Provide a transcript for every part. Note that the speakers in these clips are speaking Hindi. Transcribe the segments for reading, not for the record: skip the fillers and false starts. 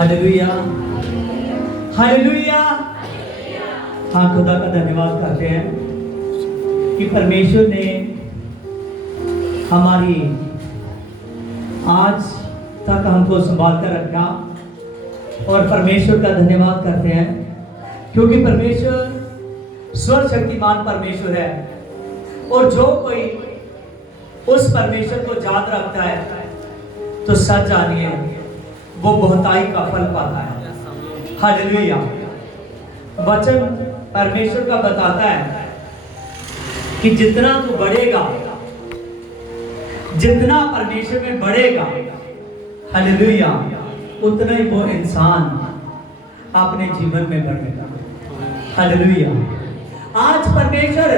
Hallelujah, hallelujah. हाँ, खुदा का धन्यवाद करते हैं कि परमेश्वर ने हमारी आज तक हमको संभाल कर रखा, और परमेश्वर का धन्यवाद करते हैं क्योंकि परमेश्वर सर्वशक्तिमान परमेश्वर है, और जो कोई उस परमेश्वर को याद रखता है तो सच जानिए वो बहुताई का फल पाता है। हालेलुया। वचन परमेश्वर का बताता है कि जितना तू बढ़ेगा, जितना परमेश्वर में बढ़ेगा, हालेलुया, उतना ही वो इंसान अपने जीवन में बढ़ेगा। हालेलुया। आज परमेश्वर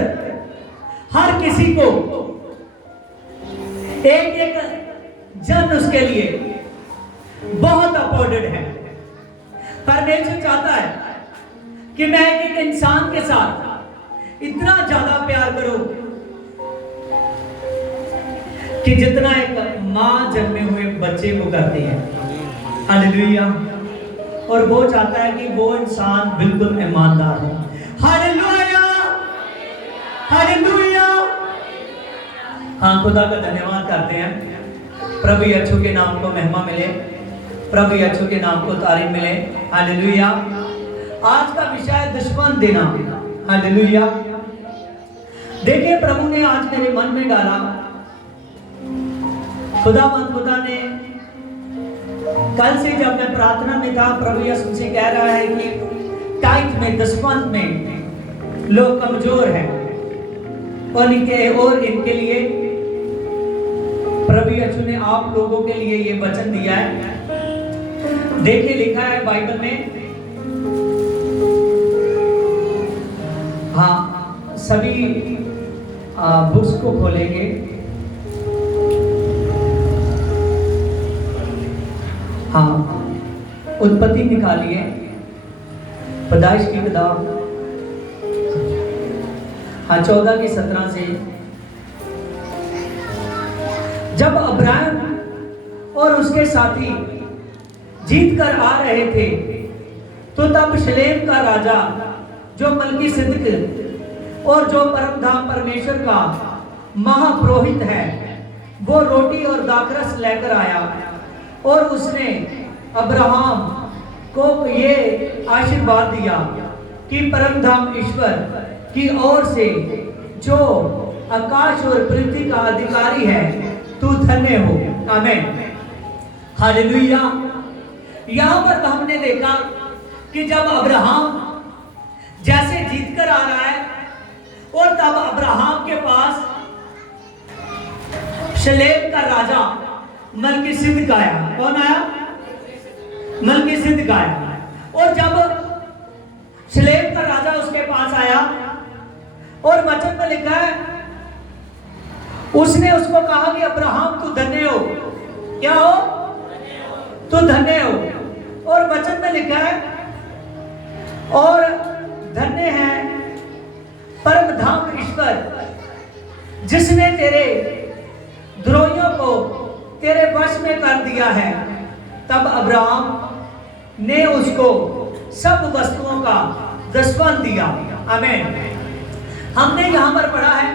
हर किसी को एक एक जन उसके लिए बहुत अपॉर्डेड है। परमेश्वर चाहता है कि मैं एक इंसान के साथ इतना ज्यादा प्यार करूं कि जितना एक मां जन्मे हुए बच्चे को करती है। हालेलुया। और वो चाहता है कि वो इंसान बिल्कुल ईमानदार हो। Hallelujah, hallelujah. हाँ, खुदा का धन्यवाद करते हैं। प्रभु यीशु के नाम को महिमा मिले, प्रभु यीशु के नाम को तारीफ मिले। हालेलुया। आज का विषय है दुश्मन देना। हालेलुया। देखिए, प्रभु ने आज मेरे मन में डाला, खुदा ने कल से जब मैं प्रार्थना में था, प्रभु यीशु से कह रहा है कि टाइट में, दसवंत में लोग कमजोर हैं, और इनके लिए प्रभु यीशु ने आप लोगों के लिए ये वचन दिया है। देखिए, लिखा है बाइबल में, हाँ, सभी बुक्स को खोलेंगे। हाँ, उत्पत्ति निकालिए, पैदाइश की किताब, हाँ, 14 की 17 से। जब अब्राहम और उसके साथी जीत कर आ रहे थे, तो तब शलेम का राजा जो मलकीसिदक और जो परमधाम परमेश्वर का महापुरोहित है, वो रोटी और दाखरस लेकर आया, और उसने अब्राहम को ये आशीर्वाद दिया कि परमधाम ईश्वर की ओर से जो आकाश और पृथ्वी का अधिकारी है, तू धन्य हो। आमीन। हालेलुया। यहां पर हमने देखा कि जब अब्राहम जैसे जीत कर आ रहा है, और तब अब्राहम के पास शलेम का राजा मलकीसिदक आया। कौन आया? मलकीसिदक आया। और जब शलेम का राजा उसके पास आया, और वचन में लिखा है, उसने उसको कहा कि अब्राहम तू धन्य हो। क्या हो? तू धन्य हो। और वचन में लिखा है, और धन्य है परमधाम ईश्वर जिसने तेरे द्रोहियों को तेरे वश में कर दिया है। तब अब्राहम ने उसको सब वस्तुओं का दसवां दिया। आमीन। हमने यहां पर पढ़ा है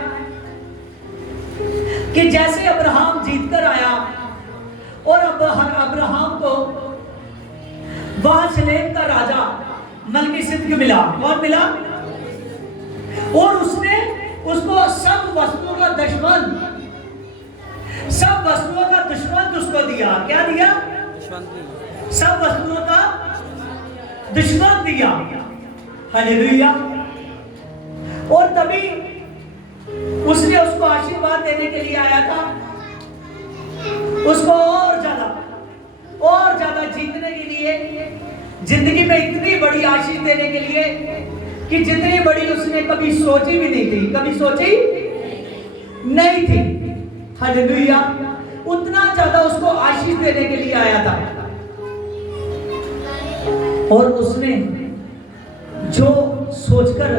कि जैसे अब्राहम जीत कर आया, और अब्राहम को वहां शलेम का राजा मलकीसिदक मिला। कौन मिला? और उसने उसको सब वस्तुओं का दुश्मन, सब वस्तुओं का दुश्मन उसको दिया। क्या दिया? सब वस्तुओं का दुश्मन दिया। हालेलुया। और तभी उसने उसको आशीर्वाद देने के लिए आया था, उसको और ज्यादा जीतने के लिए जिंदगी में इतनी बड़ी आशीष देने के लिए कि जितनी बड़ी उसने कभी सोची भी नहीं थी, कभी सोची नहीं थी। हालेलुया। उतना ज्यादा उसको आशीष देने के लिए आया था। और उसने जो सोचकर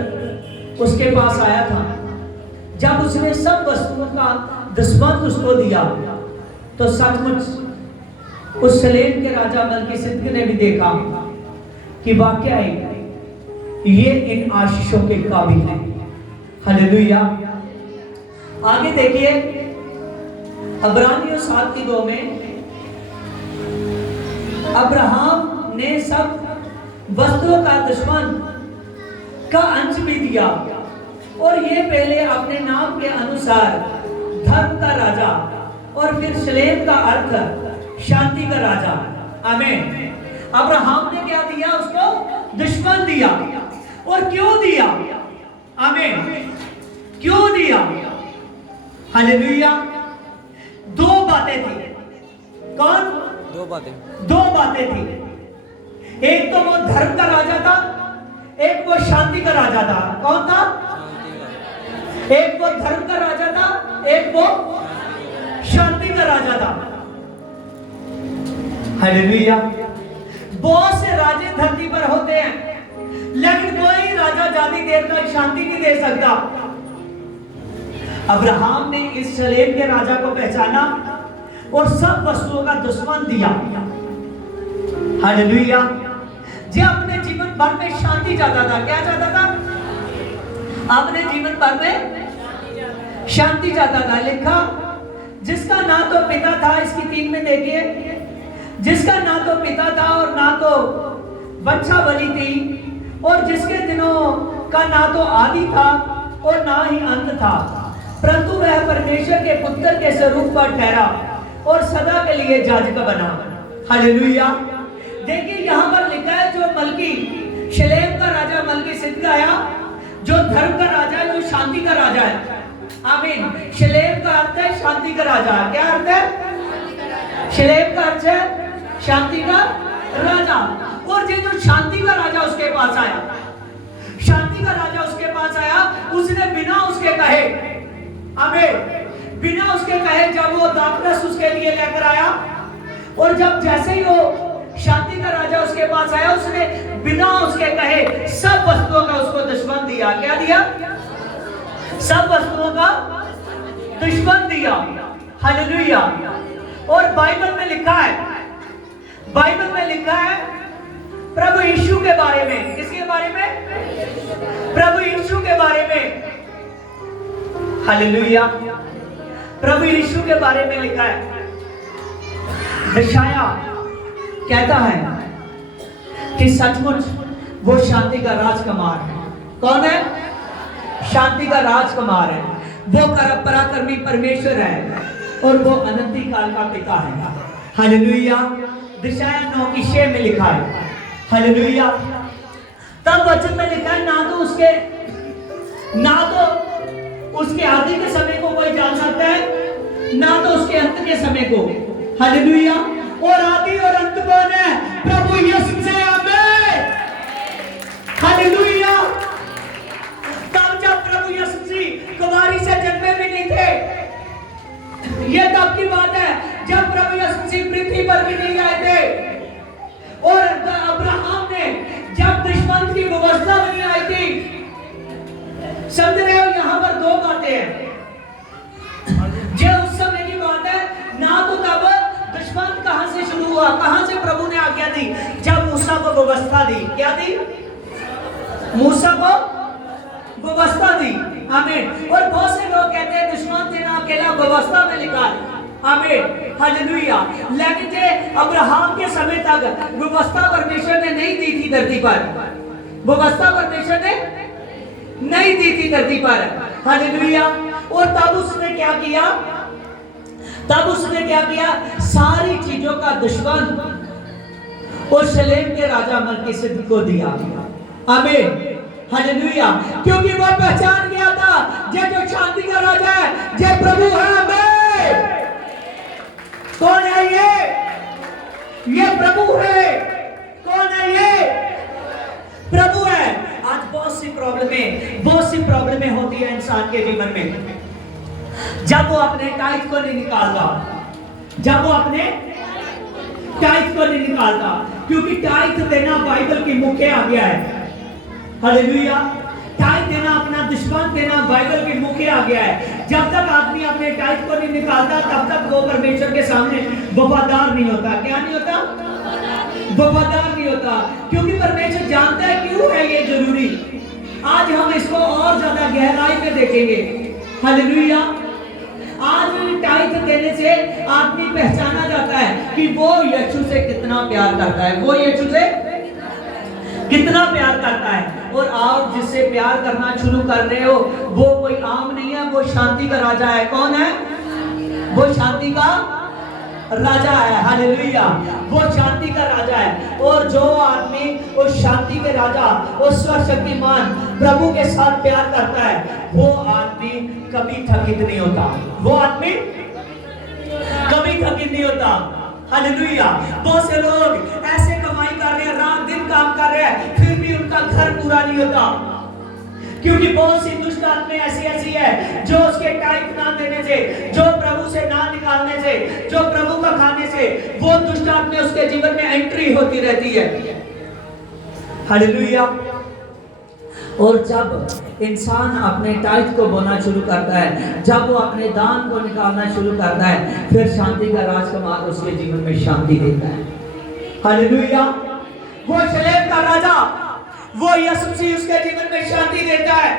उसके पास आया था, जब उसने सब वस्तुओं का दसवां उसको दिया, तो सचमुच उस शलेम के राजा मलकीसिदक ने भी देखा कि वाकई ये इन आशीषों के काबिल है। हालेलुया। आगे देखिए इब्रानियों 7:2 में, अब्राहम ने सब वस्तुओं का दुश्मन का अंश भी दिया, और ये पहले अपने नाम के अनुसार धर्म का राजा, और फिर शलेम का अर्थ शांति का राजा। आमीन। अब्राहम ने क्या दिया? उसको दुश्मन दिया। और क्यों दिया? आमीन। क्यों दिया? हालेलुया। दो बातें थी। कौन? दो बातें थी। एक तो वो धर्म का राजा था, एक वो शांति का राजा था। कौन था? एक वो धर्म का राजा था, एक वो शांति का राजा था। हालेलुया। बहुत से राजे धरती पर होते हैं, लेकिन कोई राजा ज्यादा देर तक शांति नहीं दे सकता। अब्राहम ने इस शलेम के राजा को पहचाना और सब वस्तुओं का दुश्मन दिया। हालेलुया। जो अपने जीवन भर में शांति चाहता था, क्या चाहता था? अपने जीवन भर में शांति चाहता था। लिखा, जिसका ना तो पिता था, इसकी 3 में देखिए, जिसका ना तो पिता था और ना तो वंशावली थी, और जिसके दिनों का ना तो आदि था और ना ही अंत था, परंतु वह परमेश्वर के पुत्र के स्वरूप पर ठहरा और सदा के लिए याजक बना। हालेलुया। देखिए यहाँ पर लिखा है, जो मलकी शलेम का राजा मलकीसिदक आया, जो धर्म का राजा है, जो शांति का राजा है। आमीन। शलेम का अर्थ है शांति का राजा। क्या अर्थ है? शलेम का अर्थ है शांति का राजा। और ये जो शांति का राजा उसके पास आया, शांति का राजा उसके पास आया, उसने बिना उसके कहे, आमीन, बिना उसके कहे जब वो दाखरस उसके लिए लेकर आया, और जब जैसे ही वो शांति का राजा उसके पास आया, उसने बिना उसके कहे सब वस्तुओं का उसको दुश्मन दिया। क्या दिया? सब वस्तुओं का दुश्मन दिया। हालेलुया। और बाइबल में लिखा है, बाइबल में लिखा है प्रभु यीशु के बारे में। किसके बारे में? प्रभु यीशु के बारे में। हालेलुया। प्रभु यीशु के बारे में लिखा है। यशायाह कहता है कि सचमुच वो शांति का राजकुमार है। कौन है? शांति का राजकुमार है। वो पराक्रमी परमेश्वर है, और वो अनंत काल का पिता है। हालेलुया। यशायाह 9:6 में लिखा है। हालेलुया। तब वचन में लिखा है, ना तो उसके आदि के समय को कोई जान सकता है, ना तो उसके अंत के समय को। हालेलुया। और आदि और अंत कौन है? प्रभु यीशु से। आमीन। हालेलुया। तब जब प्रभु यीशु कुमारी से जन्मे भी नहीं थे, ये तब की बात है जब प्रभु यीशु पृथ्वी पर भी नहीं आए थे, और अब्राहम ने जब दुश्मन की व्यवस्था बनी आई थी। समझ रहे हो? यहाँ पर दो बातें हैं। जो उस समय की बात है, ना तो तब दुश्मन कहां से शुरू हुआ, कहां से प्रभु ने आज्ञा दी? जब मूसा को व्यवस्था दी। क्या दी? मूसा को व्यवस्था दी। आमीन। और बहुत से लोग कहते हैं दुश्मन थे ना अकेला व्यवस्था में लिखा है। आमीन। हालेलुया। लेकिन जे अब्राहम के समय तक व्यवस्था परमेश्वर ने नहीं दी थी धरती पर। व्यवस्था परमेश्वर ने नहीं दी थी धरती पर। हालेलुया। और तब उसने क्या किया? तब उसने क्या किया? सारी चीजों का दुश्मन उस शलेम के राजा मलकीसिदक को दिया। आमीन। हालेलुया। क्योंकि वो पहचान गया था, ये जो शांति का राजा है, ये प्रभु है। आमीन। कौन है ये? ये प्रभु है। कौन है ये? प्रभु है। आज बहुत सी प्रॉब्लमें होती है इंसान के जीवन में, जब वो अपने टाइट को नहीं निकालता, क्योंकि टाइट देना बाइबल की मुख्य आज्ञा है। हालेलुया। टाइट देना, अपना दुश्मन देना बाइबल की मुख्य आज्ञा है। जब तक आदमी अपने टाइट को नहीं निकालता, तब तक वो परमेश्वर के सामने वफादार नहीं होता। क्या नहीं होता? वफादार नहीं होता, क्योंकि परमेश्वर जानता है क्यों है ये जरूरी। आज हम इसको और ज्यादा गहराई में देखेंगे। हालेलुया। आज टाइट देने से आदमी पहचाना जाता है कि वो यीशु से कितना प्यार करता है, और आप जिससे प्यार करना शुरू कर रहे हो वो कोई आम नहीं है, वो शांति का राजा है। कौन है? वो शांति का राजा है। हालेलुया। वो शांति का राजा है। और जो आदमी उस शांति के राजा, उस सर्वशक्तिमान प्रभु के साथ प्यार करता है, वो आदमी कभी थकित नहीं होता। हालेलुया। बहुत से लोग ऐसे कमाई कर रहे हैं, रात दिन काम कर रहे हैं, फिर भी उनका घर पूरा नहीं होता, क्योंकि बहुत सी दुष्ट आत्माएं ऐसी है जो उसके टाइट ना देने से, जो प्रभु से ना निकालने से, जो प्रभु का खाने से, वो दुष्ट आत्माएं उसके जीवन में एंट्री होती रहती है। हालेलुया। और जब इंसान अपने टाइट को बोना शुरू करता है, जब वो अपने दान को निकालना शुरू करता है, फिर शांति का राजकुमार उसके जीवन में शांति देता है। हालेलुया। वो शलेम का राजा, वो यीशु मसीह उसके जीवन में शांति देता है।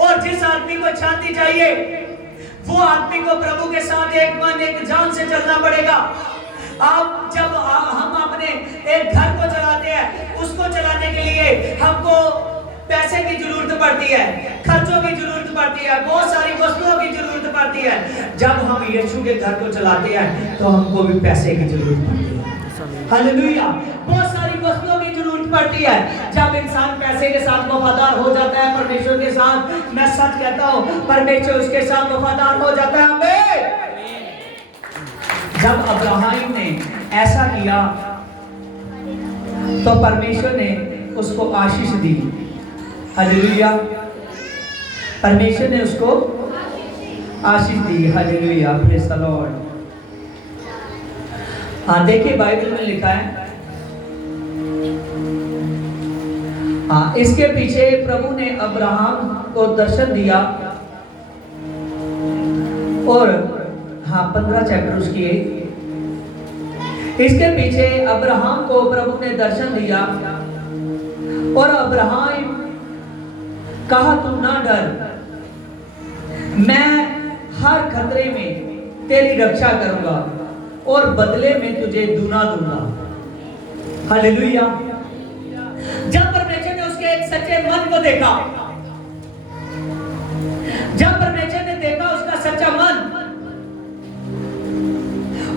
और जिस आदमी को शांति चाहिए, वो आदमी को प्रभु के साथ एक मन एक जान से चलना पड़ेगा। आप जब हम अपने एक घर को चलाते हैं, उसको चलाने के लिए हमको पैसे की जरूरत पड़ती है, खर्चों की जरूरत पड़ती है, बहुत सारी वस्तुओं की जरूरत पड़ती है। जब हम यीशु के घर को चलाते हैं तो हमको भी पैसे की जरूरत पड़ती है। हालेलुया। बहुत सारी वस्तुओं की जरूरत पड़ती है। जब इंसान पैसे के साथ वफादार हो जाता है परमेश्वर के साथ, मैं सच कहता हूँ, परमेश्वर उसके साथ वफादार हो जाता है। आमीन। जब अब्राहम ने ऐसा किया तो परमेश्वर ने उसको आशीष दी। हालेलुया। परमेश्वर ने उसको आशीष दी। हालेलुया। Praise the Lord. हाँ, देखिए बाइबल में लिखा है, हाँ, इसके पीछे प्रभु ने अब्राहम को दर्शन दिया। और हाँ, 15 चैप्टर उसकी है। इसके पीछे अब्राहम को प्रभु ने दर्शन दिया और अब्राहम कहा, तुम ना डर, मैं हर खतरे में तेरी रक्षा करूंगा और बदले में तुझे दूना दूंगा। हालेलुया। जब परमेश्वर ने उसके एक सच्चे मन को देखा, जब परमेश्वर ने देखा उसका सच्चा मन,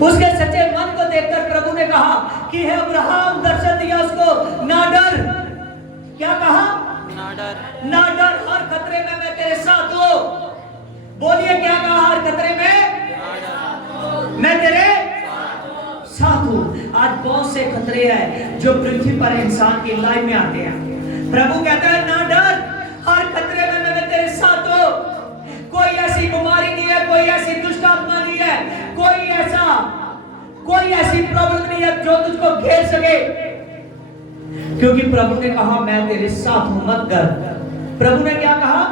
उसके सच्चे मन को देखकर प्रभु ने कहा कि हे अब्राहम, दर्शन दिया उसको, ना डर। क्या कहा? ना डर, हर खतरे में मैं तेरे साथ हूं। बोलिए, क्या कहा? हर खतरे में मैं तेरे साथ हूं। आज बहुत से खतरे हैं जो पृथ्वी पर इंसान की लाइफ में आते हैं। प्रभु कहता है, ना डर, हर खतरे में मैं तेरे साथ हूं। कोई ऐसी बीमारी नहीं है, कोई ऐसी दुष्ट आत्मा नहीं है, कोई ऐसी प्रॉब्लम नहीं है जो तुझको घेर सके, क्योंकि प्रभु ने कहा, मैं तेरे साथ हूं, मत डर। प्रभु ने क्या कहा?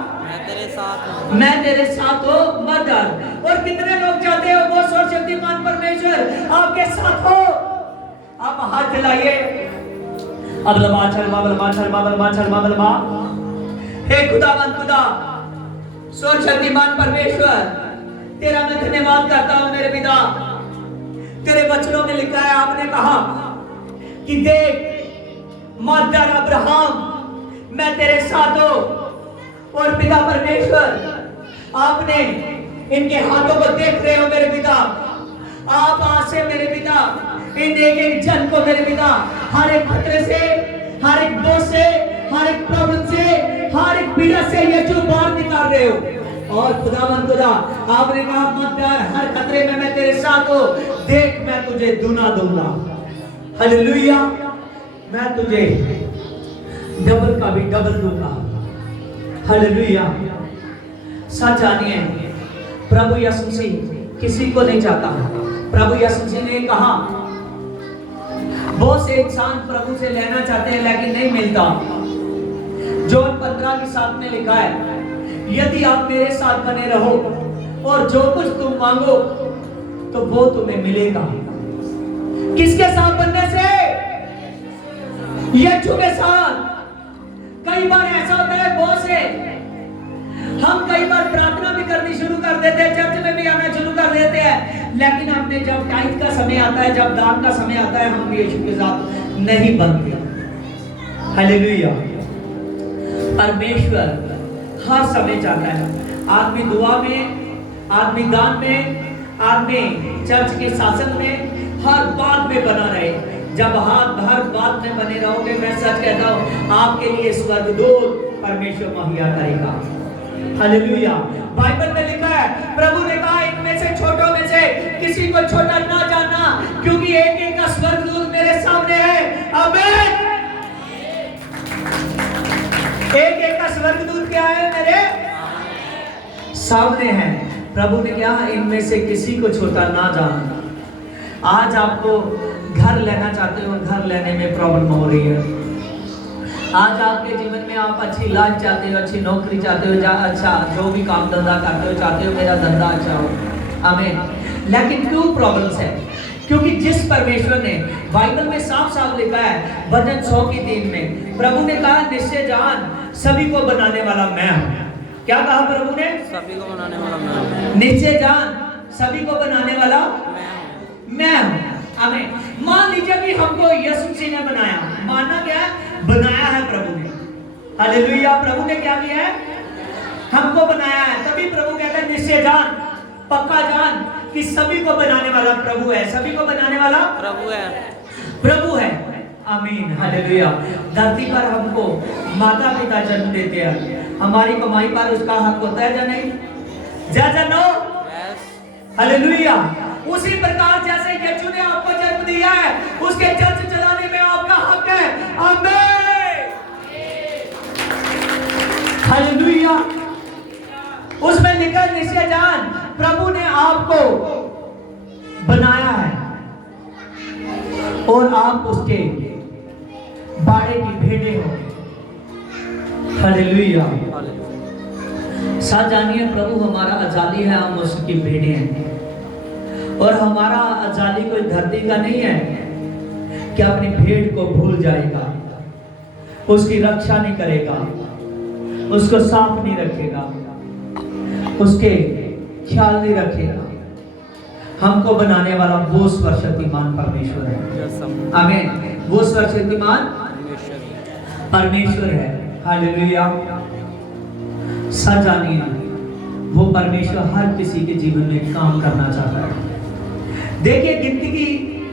मैं तेरे साथ हूं, मत डर। और कितने लोग चाहते हो वो सर्वशक्तिमान परमेश्वर आपके साथ हो? आप हाथ हिलाइए। हे खुदावंद खुदा, सर्वशक्तिमान परमेश्वर, तेरा मैं धन्यवाद करता हूं मेरे पिता। तेरे वचनों में लिखा है, आपने कहा कि देख मत डर अब्राहम, मैं तेरे साथ हूं। और पिता परमेश्वर, आपने इनके हाथों को देख रहे हो मेरे पिता। आप आज से मेरे पिता इन एक जन को मेरे पिता हर एक खतरे से, हर एक बोझ से, हर एक प्रॉब्लम से, हर एक पीड़ा से ये जो बाहर निकाल रहे हो। और खुदावंद खुदा, आपने कहा मत डर, हर खतरे में मैं तेरे साथ हूं। देख, मैं तुझे दूना दूंगा। हालेलुया। मैं तुझे डबल का भी डबल दूंगा। हालेलुया। सच जानिए, प्रभु यीशु मसीह किसी को नहीं चाहता। प्रभु यीशु मसीह ने कहा, बहुत से इंसान प्रभु से लेना चाहते हैं लेकिन नहीं मिलता। जॉन 15 के 7 में लिखा है, यदि आप मेरे साथ बने रहो और जो कुछ तुम मांगो तो वो तुम्हें मिलेगा। किसके साथ बनने से? यीशु के साथ। कई बार ऐसा होता है, बहुत से हम कई बार प्रार्थना भी करनी शुरू कर देते हैं, चर्च में भी आना शुरू कर देते हैं, लेकिन हमने जब टाइट का समय आता है, जब दान का समय आता है, हम यीशु के साथ नहीं बनते। हालेलुया। परमेश्वर हर समय चाहता है आदमी दुआ में, आदमी दान में, आदमी चर्च के शासन में, हर बात में बना रहे। जब हर बात में बने रहोगे, मैं सच कहता हूं, आपके लिए स्वर्गदूत परमेश्वर मुहैया करेगा। हालेलुया। बाइबल में लिखा है, प्रभु ने कहा, इनमें से छोटों में से किसी को छोटा ना जानना, क्योंकि एक एक का स्वर्गदूत मेरे सामने है। आमीन। एक एक का स्वर्गदूत क्या है? मेरे सामने है। प्रभु ने कहा, इनमें से किसी को छोटा ना जानना। आज आपको घर लेना चाहते हो, घर लेने में प्रॉब्लम हो रही है। आज आपके जीवन में आप अच्छी लाइफ चाहते हो, अच्छी नौकरी चाहते हो, अच्छा जो भी काम धंधा करते हो, चाहते हो मेरा धंधा अच्छा हो। आमीन। लेकिन क्यों प्रॉब्लम्स है? क्योंकि जिस परमेश्वर ने बाइबल में साफ साफ लिखा है, भजन 100 की 3 में प्रभु ने कहा, निश्चय जान सभी को बनाने वाला मैं हूं। क्या कहा प्रभु ने? सभी को बनाने वाला मैं हूं। निश्चय जान सभी को बनाने वाला मैं हूं। आमीन। मान लीजिए कि हमको यीशु मसीह ने बनाया। मानना क्या है? बनाया है प्रभु ने। हालेलुया। प्रभु ने क्या किया है? हमको बनाया है। तभी प्रभु कहता है, निश्चय जान, पक्का जान कि सभी को बनाने वाला प्रभु है। सभी को बनाने वाला प्रभु है। प्रभु है। आमीन। हालेलुया। धरती पर हमको माता पिता जन्म देते हैं, हमारी कमाई पर उसका हक होता है या नहीं? नो? हालेलुया। उसी प्रकार जैसे यीशु ने आपको जन्म दिया है, उसके चर्च चलाने में आपका हक है। आमीन। हालेलुया। उसमें लिखा, निश्चय जान प्रभु ने आपको बनाया है और आप उसके बाड़े की भेड़ें हो। हालेलुया। साथ जानिए, प्रभु हमारा अजाली है, हम उसकी भेड़ें हैं। और हमारा अजाली कोई धरती का नहीं है कि अपनी भेड़ को भूल जाएगा, उसकी रक्षा नहीं करेगा, उसको साफ नहीं रखेगा, उसके ख्याल नहीं रखेगा। हमको बनाने वाला वो सर्वशक्तिमान परमेश्वर है। आमीन। वो सर्वशक्तिमान परमेश्वर है। हालेलुया। सच जानिए, वो परमेश्वर हर किसी के जीवन में काम करना चाहता है। देखिए, गिनती की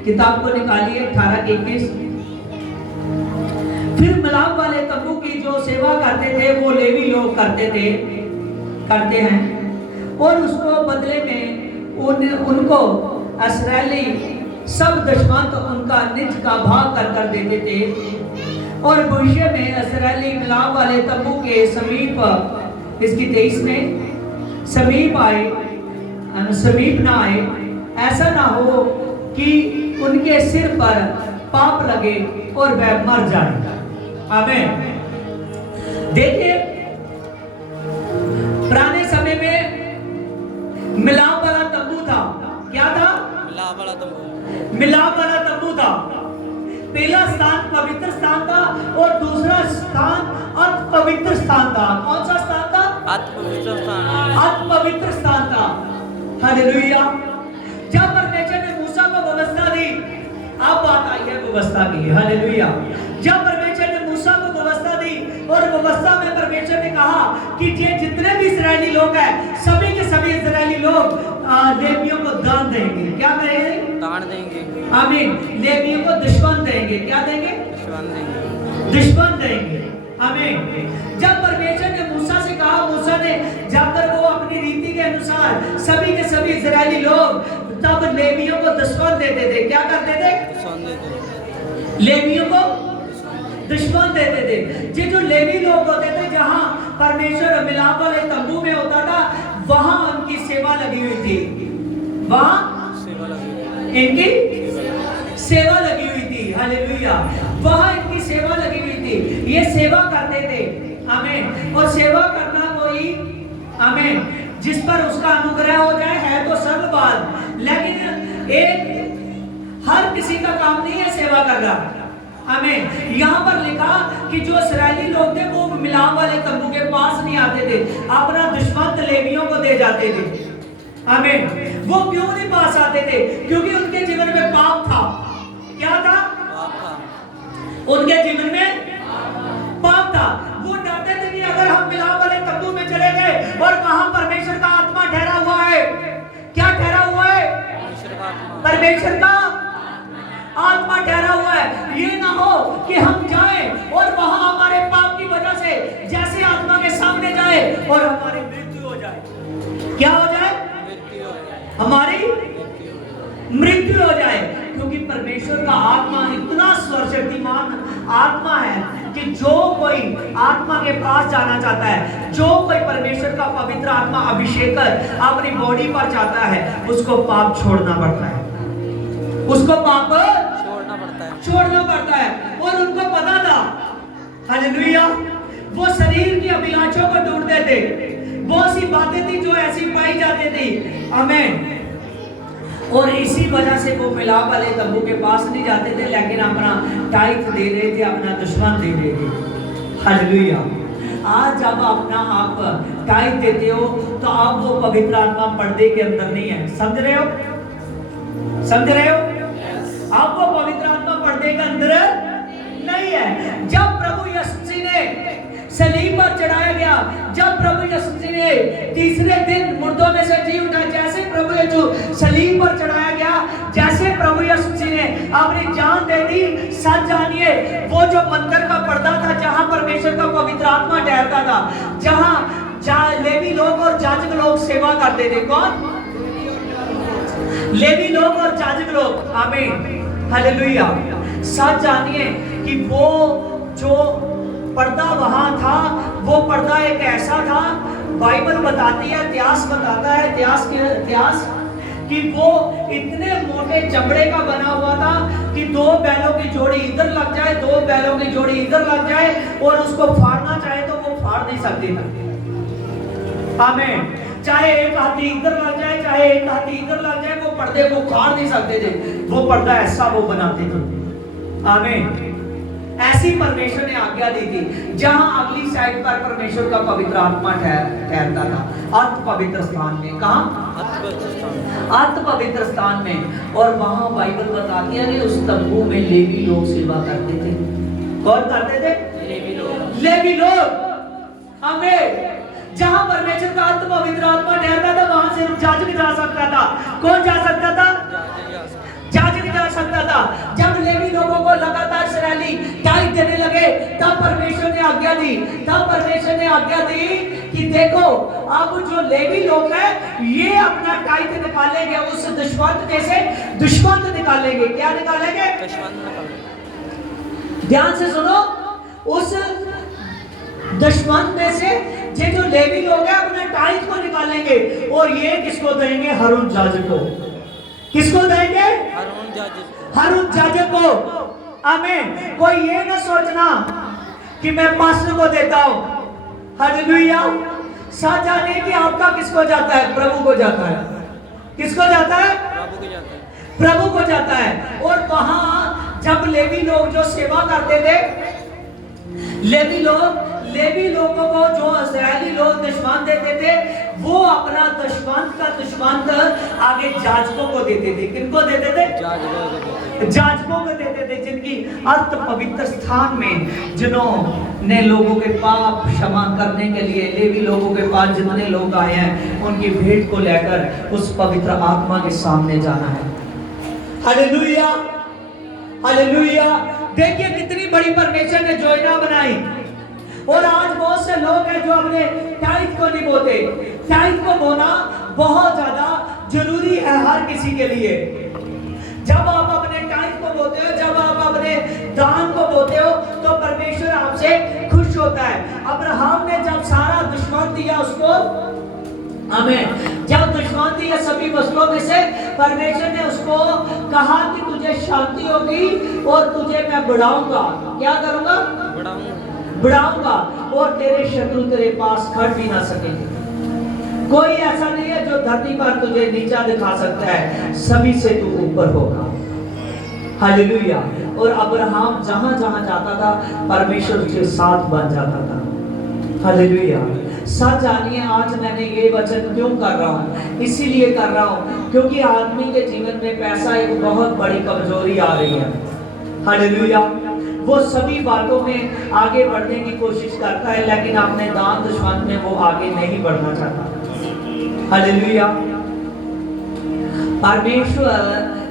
किताब को निकालिए 18 के 21। फिर मिलाप वाले तंबू की जो सेवा करते थे वो लेवी लोग करते हैं, और उसको बदले में उनको इस्राएली सब दशमंत उनका निज का भाग कर देते थे। और भविष्य में इस्राएली मिलाप वाले तंबू के समीप, इसकी 23 में, समीप ना आए, ऐसा ना हो कि उनके सिर पर पाप लगे और वह मर जाए। आमीन। देखिए, पुराने समय में मिलाप वाला तंबू था। क्या था? मिलाप वाला तंबू। मिलाप वाला तंबू था। पहला स्थान पवित्र स्थान था और दूसरा स्थान अति पवित्र स्थान था। कौन सा स्थान था? अति पवित्र स्थान। अति पवित्र स्थान था। हालेलुया। जब परमेश्वर ने मूसा को व्यवस्था दी, अब बात आई है व्यवस्था की। हालेलुया। जब परमेश्वर ने मूसा को व्यवस्था दी और व्यवस्था में परमेश्वर ने कहा कि जितने भी इस्राएली लोग हैं, सभी के सभी इस्राएली लोग लेवियों को दान देंगे। क्या करेंगे? दान देंगे। आमीन। लेवियों को दुश्मन देंगे। क्या देंगे? दुश्मन देंगे। दुश्मन देंगे। आमीन। जब परमेश्वर ने मूसा से कहा, मूसा ने जाकर वो अपनी रीति के अनुसार सभी के सभी इस्राएली लोग तब लेवियों को दुश्मन देते थे। क्या करते थे? लेवियों को दुश्मन देते थे। ये जो लेवी लोग होते थे, जहां परमेश्वर मिलाप वाले तंबू में होता था, वहां उनकी सेवा लगी हुई थी, वहां सेवा लगी इनकी सेवा लगी हुई थी। हालेलुया, वहां इनकी सेवा लगी हुई थी, ये सेवा करते थे। आमीन। और सेवा करना कोई आमीन जिस पर उसका अनुग्रह हो जाए है तो सरल बात, लेकिन एक हर किसी का काम नहीं है सेवा करना। हमें यहाँ पर लिखा कि जो इस्राएली लोग थे वो मिलाप वाले तंबू के पास नहीं आते थे, अपना दुश्मन लेवियों को दे जाते थे। आमीन। वो क्यों नहीं पास आते थे? क्योंकि उनके जीवन में पाप था। क्या था? उनके जीवन में पाप था। वो डरते थे कि अगर हम मिलाप वाले तंबू में चले गए और वहां परमेश्वर का आत्मा ठहरा हुआ है, क्या ठहरा हुआ है? परमेश्वर का आत्मा ठहरा हुआ है। ये ना हो कि हम जाएं और वहां हमारे पाप की वजह से जैसे आत्मा के सामने जाए और हमारी मृत्यु हो जाए। क्या हो जाए? हमारी मृत्यु हो जाए। क्योंकि परमेश्वर का आत्मा इतना सर्वशक्तिमान आत्मा है कि जो कोई आत्मा के पास जाना चाहता है, जो कोई परमेश्वर का पवित्र आत्मा अभिषेक कर अपनी बॉडी पर चाहता है, उसको पाप छोड़ना पड़ता है, उसको पाप छोड़ना पड़ता है। और उनको पता था, हालेलुया, वो शरीर की अभिलाषाओं को ढूंढते थे। बहुत सी बातें थी जो ऐसी पाई जाती थी। आमीन। और इसी वजह से वो मिलाप वाले तंबू के पास नहीं जाते थे, लेकिन अपना टाइट दे रहे थे, अपना दुश्मन दे रहे थे। हालेलुया। आज जब अपना आप टाइट देते हो तो आप वो पवित्र आत्मा पर्दे के अंदर नहीं है। समझ रहे हो? समझ रहे हो? आप वो पवित्र आत्मा पर्दे के अंदर नहीं है। जब प्रभु यीशु ने सलीब पर चढ़ाया गया, जब प्रभु यीशु ने तीसरे दिन मुर्दों में से जी उठा, जैसे प्रभु यीशु सलीब पर चढ़ाया गया, जैसे प्रभु यीशु ने अपनी जान दे दी, सच जानिए वो जो मंदिर का पर्दा था जहां परमेश्वर का पवित्र आत्मा ठहरता था, जहां लेवी लोग और याजक लोग सेवा करते थे। कौन? लेवी लोग और याजक लोग। आमीन। हालेलुया। सच जानिए कि वो जो पर्दा वहां था, वो पर्दा एक ऐसा था, बाइबल बताती है, इतिहास बताता है, इतिहास कि वो इतने मोटे चमड़े का बना हुआ था कि दो बैलों की जोड़ी इधर लग जाए, दो बैलों की जोड़ी इधर लग जाए और उसको फाड़ना चाहे तो वो फाड़ नहीं सकती था। आमीन। चाहे एक हाथी इधर लग जाए, चाहे एक हाथी इधर लग जाए, वो पर्दे को फाड़ नहीं सकते थे। वो पर्दा ऐसा वो बनाते थे। आमीन। ऐसी परमेश्वर ने आज्ञा दी थी। जहां अगली साइड पर परमेश्वर का पवित्र आत्मा ठहरता था, अति पवित्र स्थान में। कहां? अति पवित्र स्थान में। और वहां बाइबल बताती है कि उस तंबू में लेवी लोग सेवा करते थे। कौन करते थे? लेवी लोग। आमीन। जहां परमेश्वर का अति पवित्र आत्मा ठहरता था, वहां से याजक जा सकता था। कौन जा सकता था? याजक जा सकता था। जब लेवी लोगों को लगातार इस्राएली टाइट देने लगे, तब परमेश्वर ने आज्ञा दी, कि देखो अब जो लेवी लोग हैं ये अपना टाइट निकालेंगे, उस दुश्मन में से दुश्मन निकालेंगे। क्या निकालेंगे? ध्यान से सुनो, उस दुश्मन में से ये जो लेवी लोग हैं अपने टाइट को निकालेंगे। और ये किसको देंगे? हारून याजक को। किसको देंगे? हारून याजक को। आमीन। कोई ये ना सोचना कि मैं पास्टर को देता हूं। हालेलुया। सच जानिए कि आपका किसको जाता है? प्रभु को जाता है। किसको जाता है? प्रभु को जाता है। और वहां जब लेवी लोग जो सेवा करते थे, लेवी लोगों को जो इस्राएली लोग दुश्मन देते थे, वो अपना दुश्मन आगे याजकों को देते थे। किनको देते थे? याजकों को देते थे, जिनकी अति पवित्र स्थान में जिन्होंने लोगों के पाप क्षमा करने के लिए लेवी लोगों के पास जितने लोग आए हैं, उनकी भेंट को लेकर उस पवित्र आत्मा के सामने जाना है। हालेलुया। हालेलुया। देखिए कितनी बड़ी परमेश्वर ने योजना बनाई। और आज बहुत से लोग हैं जो अपने टाइट को नहीं बोते। टाइट को बोना बहुत ज्यादा जरूरी है हर किसी के लिए। जब आप अपने टाइट को बोते हो, जब आप अपने दान को बोते हो, तो परमेश्वर होता है। अब्राहम ने जब सारा दुश्मन दिया उसको, हमें जब दुश्मन दिया सभी वस्तुओं में से, परमेश्वर ने उसको कहा कि तुझे शांति होगी और तुझे मैं बढ़ाऊंगा। क्या करूंगा? बढ़ाऊंगा, और तेरे शत्रु तेरे पास खड़ भी ना सकेंगे। कोई ऐसा नहीं है जो धरती पर तुझे नीचा दिखा सकता है, सभी से तू ऊपर होगा। हालेलुया। और अब्राहम जहां जहां जाता था परमेश्वर उसके साथ बन जाता था। हालेलुया। सच जानिए, आज मैंने ये वचन क्यों कर रहा हूँ? इसीलिए कर रहा हूँ क्योंकि आदमी के जीवन में पैसा एक बहुत बड़ी कमजोरी आ रही है। हालेलुया। वो सभी बातों में आगे बढ़ने की कोशिश करता है, लेकिन अपने दान दुश्मन में वो आगे नहीं बढ़ना चाहता। हालेलुया। परमेश्वर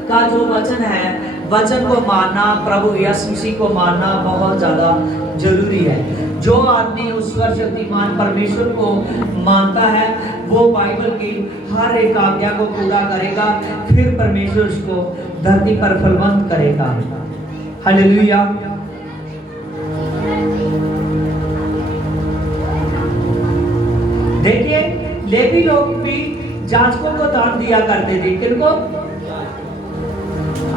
का जो वचन है, वचन को मानना, प्रभु यीशु मसीह को मानना बहुत ज्यादा जरूरी है। जो आदमी उस सर्वशक्तिमान परमेश्वर को मानता है वो बाइबल की हर एक आज्ञा को पूरा करेगा, फिर परमेश्वर उसको धरती पर फलवंत करेगा। हालेलुया। देखिए, लेवी लोग भी जाजकों को दान दिया करते थे। किनको?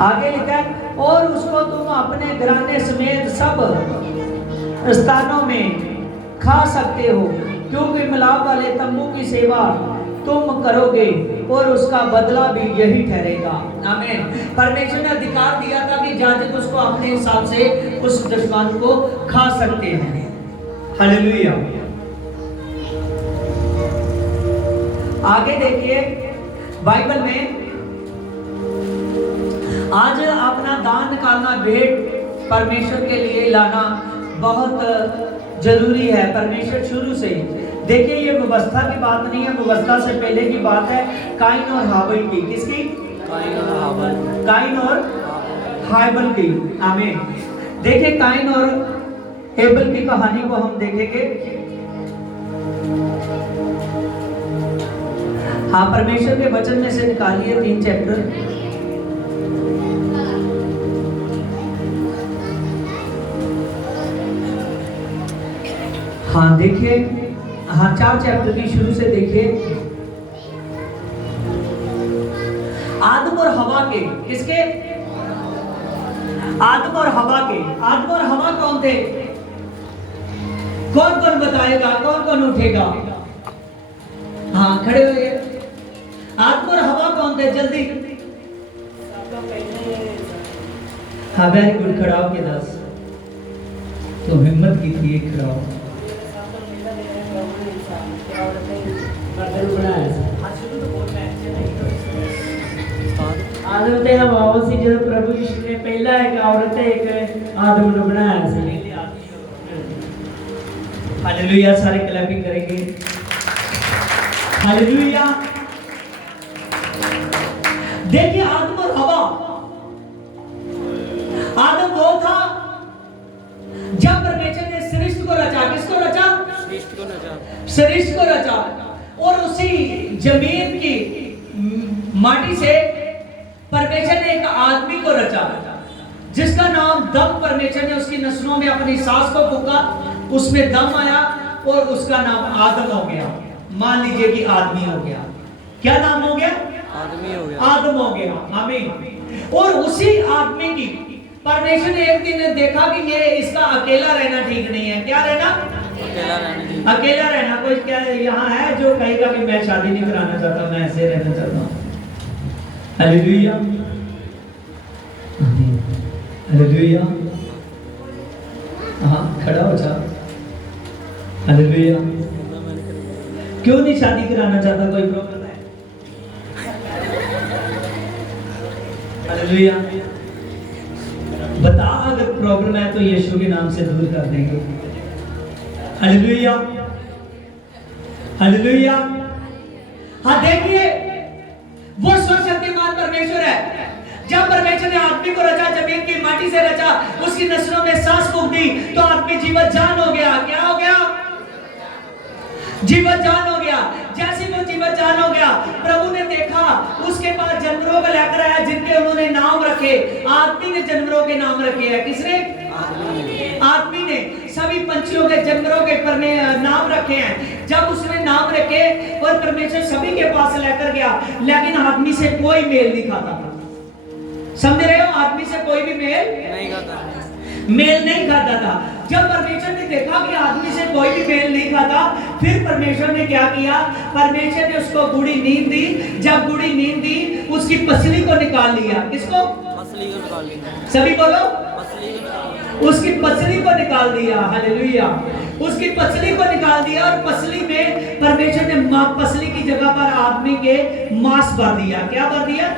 आगे लिखा है, और उसको तुम अपने घराने समेत सब स्थानों में खा सकते हो, क्योंकि मिलाप वाले तंबू की सेवा तुम करोगे और उसका बदला भी यही ठहरेगा। आमीन। परमेश्वर ने अधिकार दिया था कि जाजक उसको अपने हिसाब से उस दुश्मन को खा सकते हैं। हालेलुया। आगे देखिए बाइबल में, आज अपना दान निकालना, भेंट परमेश्वर के लिए लाना बहुत जरूरी है। परमेश्वर शुरू से, देखिए ये व्यवस्था की बात नहीं है, व्यवस्था से पहले की बात है काइन और हाबिल की। किसकी? काइन और हाबिल की। आमीन। देखिए काइन और हेबल की कहानी को हम देखेंगे। हाँ, परमेश्वर के वचन में से निकालिए 3 चैप्टर। हाँ देखिए, हाँ 4 चैप्टर की शुरू से देखिए। आदम और हवा के, किसके? आदम और हवा के। आदम और हवा कौन थे? कौन कौन बताएगा? कौन कौन उठेगा? हाँ खड़े हो गए। आदम और हवा कौन थे? जल्दी। हाँ वेरी गुड। खड़ा हो के 10 तो हिम्मत की थी, खड़ा हो। आदम ते हवा सी, जो प्रभु यीशु ने पहला एक औरत एक आदम को बनाया सी। हालेलुया। सारे क्लैपिंग करेंगे। हालेलुया। देखिए आदम और हवा। आदम वो था जब परमेश्वर ने सृष्टि को रचा। किसको रचा? सृष्टि को रचा। और उसी जमीन की माटी से परमेश्वर ने एक आदमी को रचा, जिसका नाम दम। परमेश्वर ने उसकी नसलों में अपनी सांस को फूंका, उसमें दम आया और उसका नाम आदम हो गया। मान लीजिए कि आदमी हो गया। क्या नाम हो गया? आदमी हो गया। आदम हो गया। आमीन। और उसी आदमी की परमेश्वर ने एक दिन देखा कि ये इसका अकेला रहना ठीक नहीं है। क्या रहना? अकेला रहना। अकेला रहना। कोई क्या यहाँ है जो कहेगा कि मैं शादी नहीं कराना चाहता, मैं ऐसे रहना चाहता हूँ? हालेलुया। हालेलुया। हाँ खड़ा हो जा। हालेलुया। क्यों नहीं शादी कराना चाहता? कोई प्रॉब्लम है? हालेलुया। बता, अगर प्रॉब्लम है तो यीशु के नाम से दूर कर देंगे। हालेलुया। हालेलुया। हाँ देखिए, वो सर्वशक्तिमान परमेश्वर है। जब परमेश्वर ने आदमी को रचा, जमीन की माटी से रचा, उसकी नसलों में सांस फूंक दी तो आदमी जीवत जान हो गया। क्या हो गया? जीवत जान हो गया। जैसे वो जीवत जान हो गया, प्रभु ने देखा उसके पास जानवरों को लेकर आया जिनके उन्होंने नाम रखे। आदमी ने जानवरों के नाम रखे हैं। किसने? आदमी ने। सभी पंछियों के जानवरों के करने नाम रखे हैं। जब उसने नाम रखे और परमेश्वर सभी के पास लेकर गया, लेकिन आदमी से कोई मेल नहीं खाता था। समझ रहे हो, आदमी से कोई भी मेल नहीं खाता था। जब परमेश्वर ने देखा कि आदमी से कोई भी मेल नहीं खाता, फिर परमेश्वर ने क्या किया, परमेश्वर ने उसको गूढ़ी नींद दी। जब गूढ़ी नींद दी, उसकी पसली को निकाल लिया। किसको? पसली को निकाल लिया। सभी बोलो, पसली को निकाल लिया। उसकी पसली को निकाल दिया। हालेलुया। उसकी पसली को निकाल दिया और पसली में परमेश्वर ने पसली की जगह पर आदमी के मांस भर दिया। क्या भर दिया?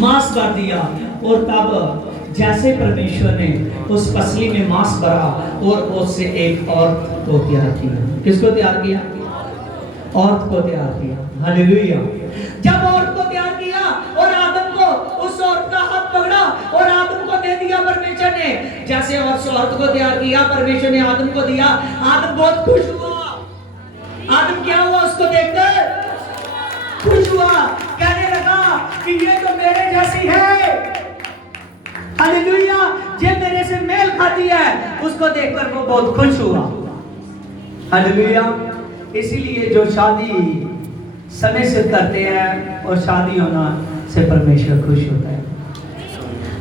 मांस भर दिया। और तब जैसे परमेश्वर ने उस पसली में मांस भरा और उससे एक औरत को तैयार किया। किसको तैयार किया? औरत को तैयार किया। हालेलुया। जब औरत को तैयार किया और आदम को, उस औरत का हाथ पकड़ा और आदम को दे दिया परमेश्वर ने। जैसे उस औरत को तैयार किया, परमेश्वर ने आदम को दिया। आदम बहुत खुश हुआ। आदम क्या हुआ? उसको देखकर खुश हुआ, कहने लगा कि ये तो मेरे जैसी है। हालेलुया। ये मेरे से मेल खाती है। उसको देखकर वो बहुत खुश हुआ। हालेलुया। इसीलिए जो शादी समय से करते हैं और शादी होना से परमेश्वर खुश होता है।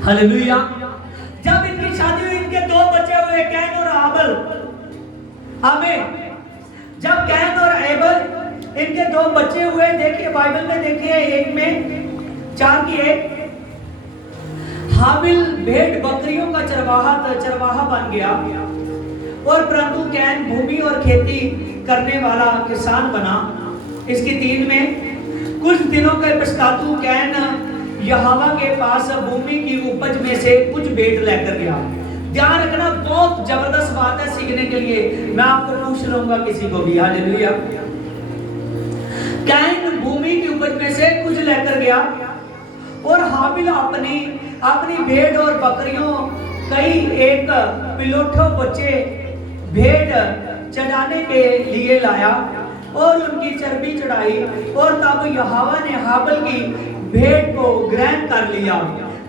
हालेलुया। जब इनकी शादी हुई, इनके दो बच्चे हुए, कैन और आबल। आमीन। जब कैन और एबल इनके दो बच्चे हुए, देखिए बाइबल में देखिए, एक में 4 की 1, हाबिल भेड़ बकरियों का चरवाहा बन गया और परंतु कैन भूमि और खेती करने वाला किसान बना। इसकी 3 में, कुछ दिनों के पश्चात कैन यहोवा के पास भूमि की उपज में से कुछ भेंट लेकर गया। ध्यान रखना, बहुत जबरदस्त बात है सीखने के लिए। मैं आपको पूछ लूंगा किसी को भी। हालेलुया। कैन भूमि की उपज में से कुछ लेकर गया और हाबिल अपनी भेड़ और बकरियों कई एक पिलोठो बच्चे भेड़ चढ़ाने के लिए लाया और उनकी चर्बी चढ़ाई। और तब यहोवा ने हाबिल की भेड़ को ग्रहण कर लिया,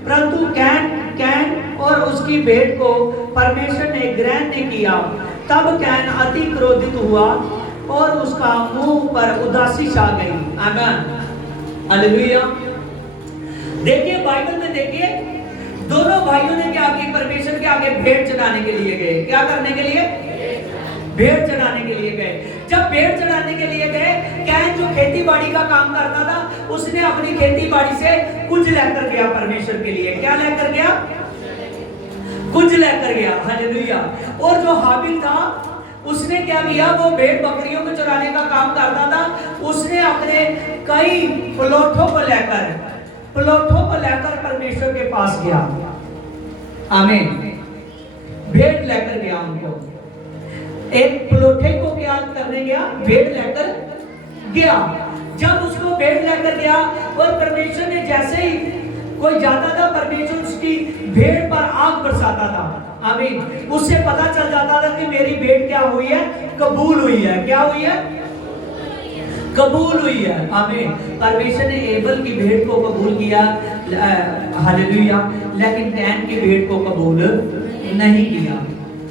परंतु कैन और उसकी भेड़ को परमेश्वर ने ग्रहण नहीं किया। तब कैन अति क्रोधित हुआ और उसका मुंह पर उदासी छा गई। आमीन। हालेलुया। देखिए बाइबल में देखिए, दोनों भाइयों ने क्या किया? परमेश्वर के आगे भेंट चढ़ाने के लिए गए। क्या करने के लिए? भेंट चढ़ाने के लिए गए। जब भेंट चढ़ाने के लिए गए, कैन जो खेती बाड़ी का काम करता था, उसने अपनी खेती बाड़ी से कुछ लेकर गया परमेश्वर के लिए। क्या लेकर गया? कुछ लेकर गया। हालेलुया। और जो हाबिल था, उसने क्या किया? वो भेड़ बकरियों को चराने का काम करता था। उसने अपने कई प्लॉटों को लेकर परमेश्वर के पास गया। आमीन। भेड़ लेकर गया उनको। एक प्लॉटे को क्या करने गया? भेड़ लेकर गया। जब उसको भेड़ लेकर गया और परमेश्वर ने जैसे ही कोई जाता था, परमेश्वर उसकी भेड़ पर आग बरसाता था। आमीन। उससे पता चल जाता था कि मेरी भेड़ क्या हुई है? कबूल हुई है। क्या हुई है? कबूल हुई है। आमीन। परमेश्वर ने एबल की भेड़ को कबूल किया। हालेलुया। लेकिन कैन की भेड़ को कबूल नहीं किया।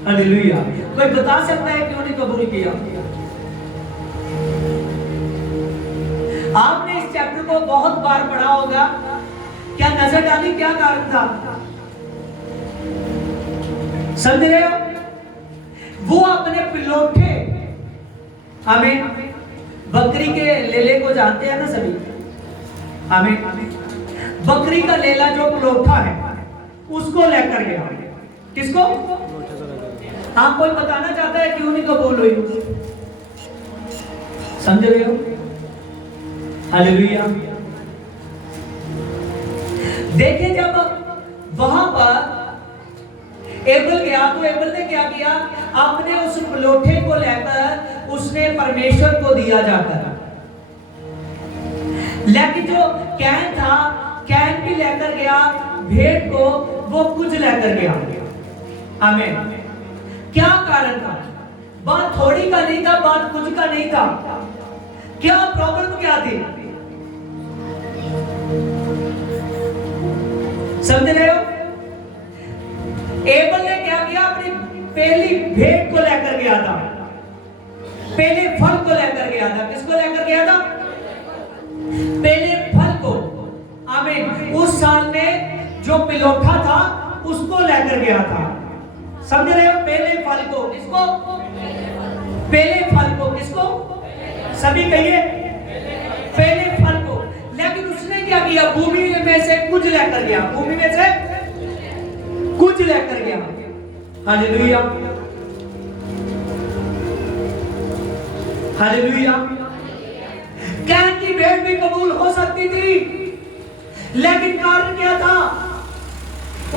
हालेलुया। कोई बता सकता है क्यों नहीं कबूल किया? आपने इस चैप्टर को बहुत बार पढ़ा होगा। क्या नजर डाली? क्या कारण था? समझ रहे हो? वो अपने पिलोठे, हमें बकरी के लेले को जानते हैं ना सभी? हमें बकरी का लेला जो पिलोठा है, उसको लेकर गया। किसको? हाँ, कोई बताना चाहता है क्यों नहीं कबूल हुई? समझ रहे हो? हालेलुया। देखिए, जब वहां पर एबल गया तो एबल ने क्या किया? अपने उस प्लोठे को लेकर उसने परमेश्वर को दिया जाकर। लेकिन जो कैन था, कैन भी लेकर गया भेड़ को, वो कुछ लेकर गया। आमीन। क्या कारण था? बात थोड़ी का नहीं था, बात कुछ का नहीं था। क्या प्रॉब्लम क्या थी? समझ रहे हो? एबल ने क्या किया? अपनी पहली भेंट को लेकर गया था, पहले फल को लेकर गया था। किसको लेकर गया था? पहले फल को। आमीन। उस साल में जो पिलोठा था उसको लेकर गया था। समझ रहे हो? पहले फल को। किसको? पहले फल को। किसको? सभी कहिए पहले फल को। लेकिन उसने क्या किया? भूमि में से कुछ लेकर गया, भूमि में से कुछ लेकर गया। Hallelujah, hallelujah. कैन की भेंट भी कबूल हो सकती थी, लेकिन कारण क्या था?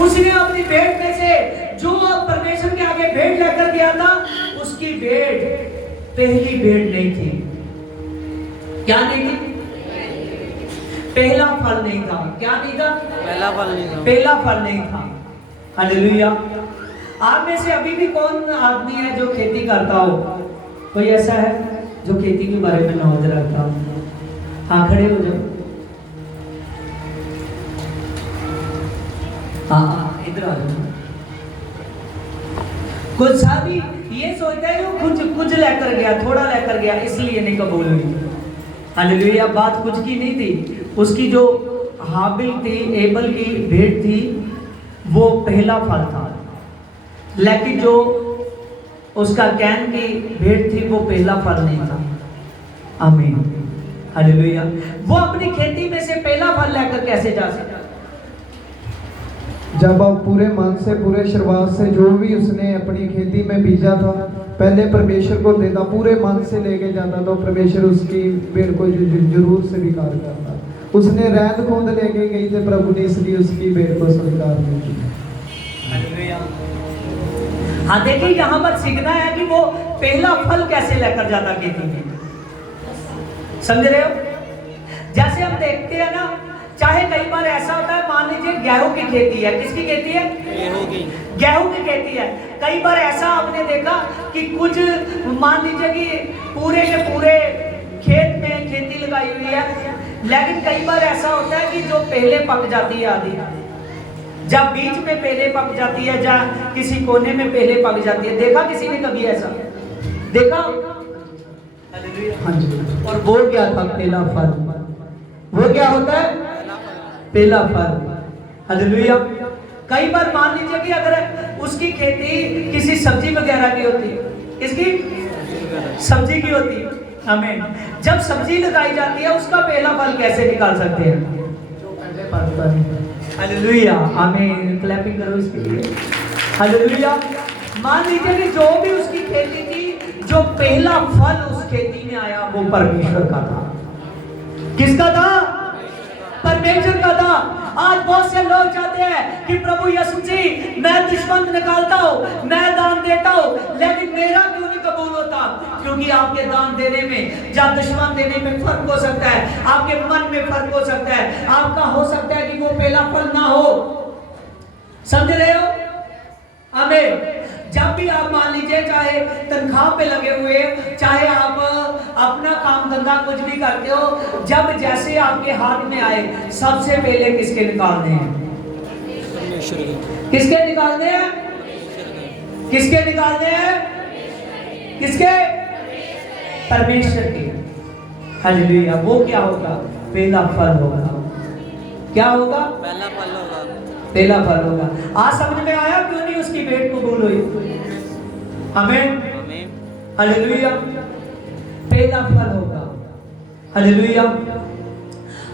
उसने अपनी भेंट में से जो परमेश्वर के आगे भेंट लेकर गया था, उसकी भेंट पहली भेंट नहीं थी। क्या नहीं थी? पहला फल नहीं था। क्या नहीं था? पहला फल नहीं था। पहला फल नहीं था। हालेलुया। आप में से अभी भी कौन आदमी है जो खेती करता हो? कोई ऐसा है जो खेती के बारे में नॉलेज रखता हो? हाँ, खड़े हो जाओ। हाँ, इधर आ जाओ। कुछ साथी ये सोचता है कि कुछ लेकर गया, थोड़ा लेकर गया, इसलिए नहीं कबूल हुई। हालेलुया। बात कुछ की नहीं थी। उसकी जो हाबिल थी, एबल की भेंट थी, वो पहला फल था। लेकिन जो उसका कैन की भेंट थी, वो पहला फल नहीं था। आमीन। हालेलुया। वो अपनी खेती में से पहला फल लेकर कैसे जा सकता? जब अब पूरे मन से, पूरे शुरुआत से जो भी उसने अपनी खेती में बीजा था, पहले परमेश्वर को देता, पूरे मन से लेके जाता, तो परमेश्वर उसकी भेड़ को जरूर स्वीकार करता। उसने रैंद खोद लेके गई थे प्रभु ने, इसलिए उसकी भेड़ को स्वीकार नहीं किया। हाँ, देखिए यहाँ पर सीखना है कि वो पहला फल कैसे लेकर जाता खेती में। समझ रहे हो? जैसे हम देखते हैं ना, चाहे कई बार ऐसा होता है, मान लीजिए गेहूं की खेती है। किसकी खेती है? गेहूं की खेती है। कई बार ऐसा आपने देखा कि कुछ, मान लीजिए कि पूरे के पूरे खेत में खेती लगाई हुई है, लेकिन कई बार ऐसा होता है कि जो पहले पक जाती है आधी, जब बीच में पहले पक जाती है, या किसी कोने में पहले पक जाती है। देखा किसी ने कभी ऐसा? देखा? हाँ जी। और वो क्या था? पहला फल। वो क्या होता है? पहला फल। हालेलुया। कई बार मान लीजिए कि अगर उसकी खेती किसी सब्जी वगैरह की होती है, इसकी सब्जी की होती है, हमें जब सब्जी लगाई जाती है, उसका पहला फल कैसे निकाल सकते हैं? हालेलुया। आमीन। क्लैपिंग करो इसके लिए। हालेलुया। मान लीजिए कि जो भी उसकी खेती थी, जो पहला फल उस खेती में आया, वो परमेश्वर का था। किसका था? परमेश्वर का था। आज बहुत से लोग चाहते हैं कि प्रभु यीशु जी, मैं दुश्मन निकालता हूँ, मैं दान देता हूँ, लेकिन मेरा क्यों नहीं कबूल होता? क्योंकि आपके दान देने में, जब दुश्मन देने में फर्क हो सकता है, आपके मन में फर्क हो सकता है। आपका हो सकता है कि वो पहला फल ना हो। समझ रहे हो? हमें जब भी आप मान लीजिए, चाहे तनख्वाह पे लगे हुए, चाहे आप अपना काम धंधा कुछ भी करते हो, जब जैसे आपके हाथ में आए, सबसे पहले किसके निकालने हैं? किसके निकालने हैं? किसके निकालने हैं? किसके? परमेश्वर के। हालेलुया। वो क्या होगा? पहला फल होगा। क्या होगा? पहला फल होगा। पहला फल होगा। आज समझ में आया क्यों नहीं उसकी भेंट कबूल हुई? आमीन। हालेलुया। पहला फल होगा। हालेलुया।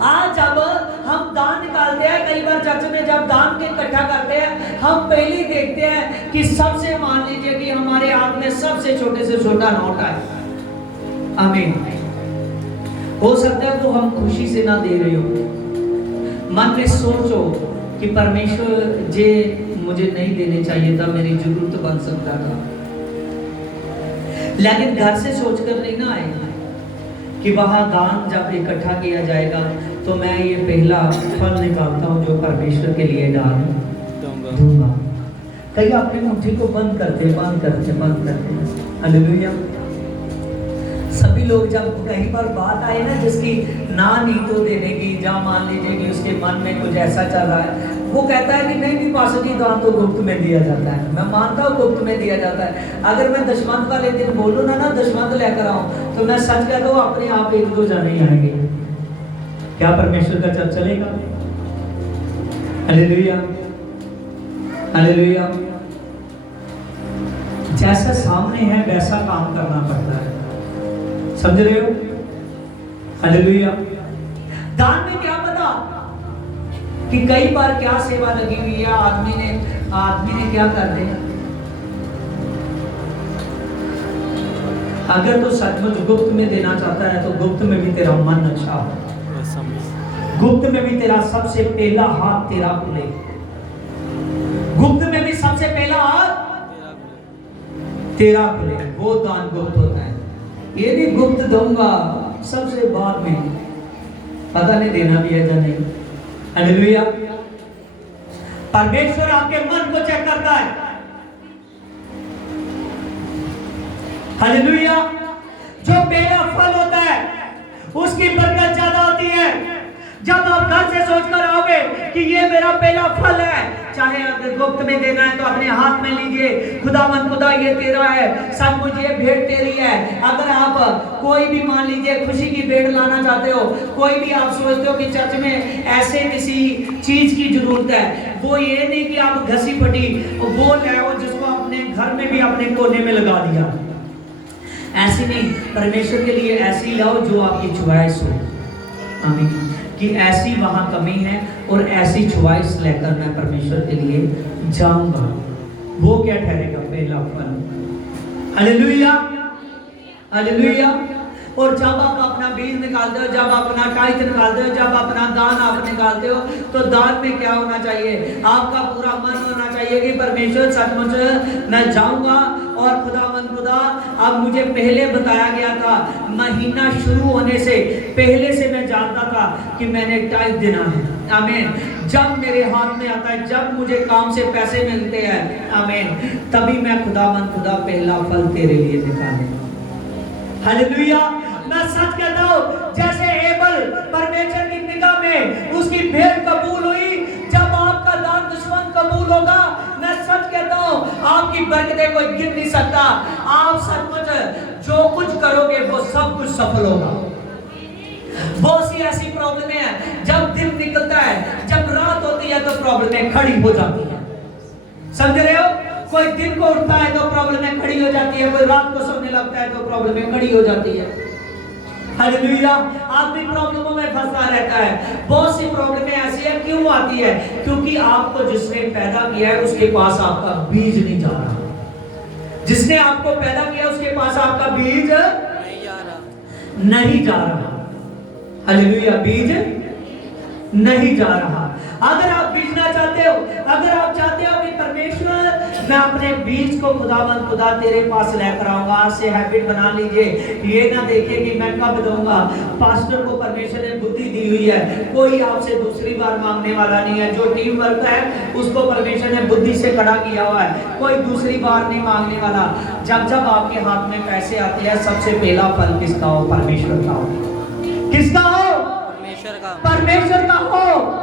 आज जब हम दान निकालते हैं, कई बार चर्च में जब दान के इकट्ठा करते हैं, हम पहले ही देखते हैं कि सबसे, मान लीजिए कि हमारे हाथ में सबसे छोटे से छोटा नोट है। आमीन। हो सकता है तो हम खुशी से ना दे रहे हो, मन में सोचो कि परमेश्वर जे मुझे नहीं देने चाहिए था, मेरी जरूरत बन सकता था, लेकिन घर से सोचकर नहीं ना आएगा कि वहां दान जब इकट्ठा किया जाएगा तो मैं ये पहला फल निकालता हूँ जो परमेश्वर के लिए डाल दूंगा। कई अपने मुट्ठी को बंद करते। हालेलुया। सभी लोग जब कहीं पर बात आए ना जिसकी ना नहीं तो देने की, जहाँ मान लीजिए कि उसके मन में कुछ ऐसा चल रहा है, वो कहता है कि नहीं नहीं पास्टर जी, दान तो गुप्त में दिया जाता है। मैं मानता हूँ गुप्त में दिया जाता है। अगर मैं दशमंत वाले दिन बोलूँ ना दशमंत लेकर आऊँ, तो मैं सच कहता हूँ अपने आप 1-2 जाने ही आएंगे। क्या परमेश्वर का चर्च चलेगा? Hallelujah, hallelujah. जैसा सामने है वैसा काम करना पड़ता है, समझ रहे हो? हालेलुया। दान में क्या पता कि कई बार क्या सेवा लगी हुई है, आदमी ने क्या कर दिया। अगर तो सचमुच गुप्त में देना चाहता है तो गुप्त में भी तेरा मन अच्छा हो, गुप्त में भी तेरा सबसे पहला हाथ तेरा खुले, गुप्त में भी सबसे पहला हाथ तेरा खुले, वो दान गुप्त होता है। ये भी गुप्त दूंगा सबसे बाद में, पता नहीं देना भी है या नहीं। हालेलुया। परमेश्वर आपके मन को चेक करता है। हालेलुया। जो पहला फल होता है उसकी बरकत ज्यादा होती है। जब आप घर से सोचकर आओगे कि ये मेरा पहला फल है, चाहे अगर गुप्त में देना है तो अपने हाथ में लीजिए, खुदा ये तेरा है, सचमुच ये भेंट तेरी है। अगर आप कोई भी मान लीजिए खुशी की भेंट लाना चाहते हो, कोई भी आप सोचते हो कि चर्च में ऐसे किसी चीज की जरूरत है, वो ये नहीं कि आप घसी फटी वो लाओ जिसको अपने घर में भी अपने कोने में लगा दिया, ऐसी नहीं। परमेश्वर के लिए ऐसी लाओ जो आपकी चॉइस हो। आमीन। कि ऐसी वहां कमी है और ऐसी चॉइस लेकर मैं परमेश्वर के लिए जाऊंगा, वो क्या ठहरेगा? पहला फल। Hallelujah, hallelujah. और जब आप अपना बीज निकालते हो, जब अपना टाइट निकालते हो, जब अपना दान आप निकालते हो, तो दान में क्या होना चाहिए? आपका पूरा मन होना चाहिए कि परमेश्वर सचमुच मैं जाऊंगा और खुदा अब मुझे पहले बताया गया था, महीना शुरू होने से पहले से मैं जानता था कि मैंने टाइट देना है। आमीन। जब मेरे हाथ में आता है, जब मुझे काम से पैसे मिलते हैं, आमीन, तभी मैं खुदा पहला फल तेरे लिए निकालूंगा। हालेलुया। मैं सच कहता हूँ, जैसे एबल परमेश्वर की निगाह में उसकी भेंट कबूल हुई, जब आपका दान दुश्मन कबूल होगा, मैं सच कहता हूँ आपकी बरकतें कोई गिन नहीं सकता। आप सचमुच जो कुछ करोगे वो सब कुछ सफल होगा। बहुत सी ऐसी प्रॉब्लमें हैं, जब दिन निकलता है, जब रात होती है तो प्रॉब्लमें खड़ी हो जाती है। समझ रहे हो? कोई दिन को उठता है तो प्रॉब्लमें खड़ी हो जाती है, कोई रात को सोने लगता है तो प्रॉब्लमें खड़ी हो जाती है। हालेलुया। आदमी प्रॉब्लमों में फंसा रहता है। बहुत सी प्रॉब्लमें ऐसी है, क्यों आती है? क्योंकि आपको जिसने पैदा किया है उसके पास आपका बीज नहीं जा रहा। जिसने आपको पैदा किया उसके पास आपका बीज नहीं जा रहा। हालेलुया। बीज नहीं जा रहा। अगर आप बीजना चाहते हो, अगर आप चाहते हो कि परमेश्वर मैं अपने बीज को खुदा तेरे पास लेकर आऊंगा, आज से हैबिट बना लीजिए। ये ना देखिए कि मैं कब दूंगा। पास्टर को परमेश्वर ने बुद्धि दी हुई है, कोई आपसे दूसरी बार मांगने वाला नहीं है। जो टीम वर्क है उसको परमेश्वर ने बुद्धि से खड़ा किया हुआ है, कोई दूसरी बार नहीं मांगने वाला। जब जब आपके हाथ में पैसे आते हैं, सबसे पहला फल किसका हो? परमेश्वर का हो। किसका हो? परमेश्वर का हो।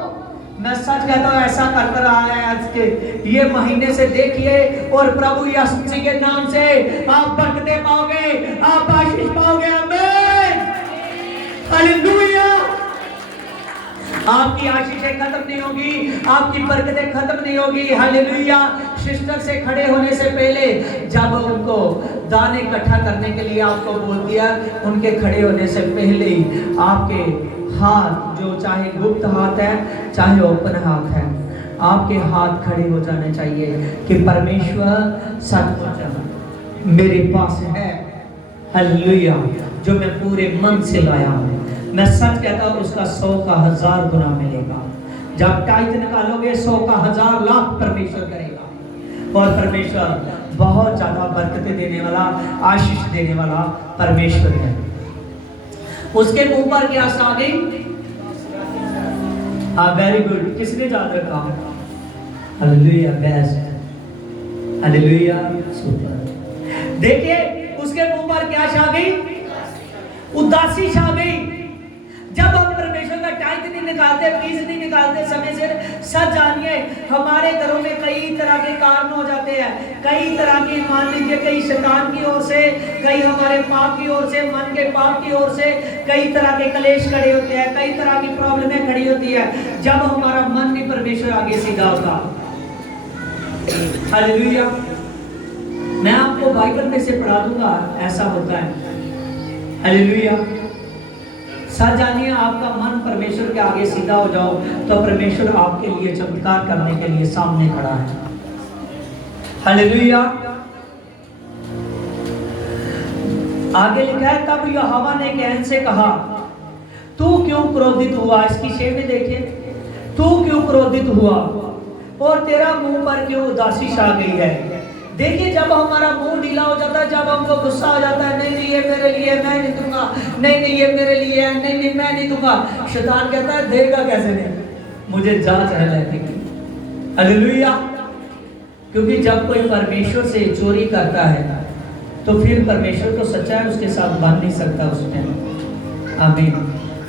मैं सच कहता हूँ ऐसा कर रहा है आज के ये महीने से, देखिए, और प्रभु यीशु जी के नाम से आप बरकतें पाओगे, आप आशीष पाओगे। आमीन। हालेलुया। आपकी आशीषें खत्म नहीं होगी, आपकी बरकतें खत्म नहीं होगी। हालेलुया। सिस्टर से खड़े होने से पहले जब उनको दान इकट्ठा करने के लिए आपको बोल दिया, उनके खड़े होने से पहले ही आपके हाथ, जो चाहे गुप्त हाथ है चाहे ओपन हाथ है, आपके हाथ खड़े हो जाने चाहिए कि परमेश्वर सचमुच मेरे पास है। हालेलुया। जो मैं पूरे मन से लाया हूँ, मैं सच कहता हूँ उसका 100 का 1000 गुना मिलेगा। जब टाइट निकालोगे 100 का 1000 लाख परमेश्वर करेगा। और परमेश्वर बहुत ज्यादा बरकतें देने वाला, आशीष देने वाला परमेश्वर है। उसके मुंह पर क्या आ गई? Very good. किसने याद रखा? हालेलुया। बेस्ट। हालेलुया। सुपर। देखिए उसके मुंह पर क्या आ गई? उदासी छा गई। जब हम परमेश्वर का टाइट नहीं निकालते, फीस नहीं निकालते समय से, सच जानिए हमारे घरों में कई तरह के कारण हो जाते हैं। कई तरह की, मान लीजिए कई शैतान की ओर से, कई हमारे पाप की ओर से, मन के पाप की ओर से कई तरह के कलेश खड़े होते हैं, कई तरह की प्रॉब्लमें खड़ी होती है जब हमारा मन नहीं परमेश्वर आगे सीधा होता। हालेलुया। मैं आपको बाइबल में से पढ़ा दूंगा, ऐसा होता है। हालेलुया। सच जानिए आपका मन परमेश्वर के आगे सीधा हो जाओ तो परमेश्वर आपके लिए चमत्कार करने के लिए सामने खड़ा है। हालेलुया। आगे लिखा है, तब यहोवा ने कैन से कहा, तू क्यों क्रोधित हुआ? इसकी शेर में देखिए, तू क्यों क्रोधित हुआ और तेरा मुंह पर क्यों उदासी छा गई है? देखिए जब हमारा मुंह ढीला हो जाता है, जब हमको गुस्सा आ जाता है, नहीं नहीं ये मेरे लिए, मैं नहीं दूंगा, नहीं नहीं ये मेरे लिए है, नहीं नहीं मैं नहीं दूंगा, शैतान कहता है देगा कैसे नहीं, मुझे जांच है लेने की। हालेलुया। क्योंकि जब कोई परमेश्वर से चोरी करता है तो फिर परमेश्वर तो सच्चा है, उसके साथ बन नहीं सकता उसमें। आमीन।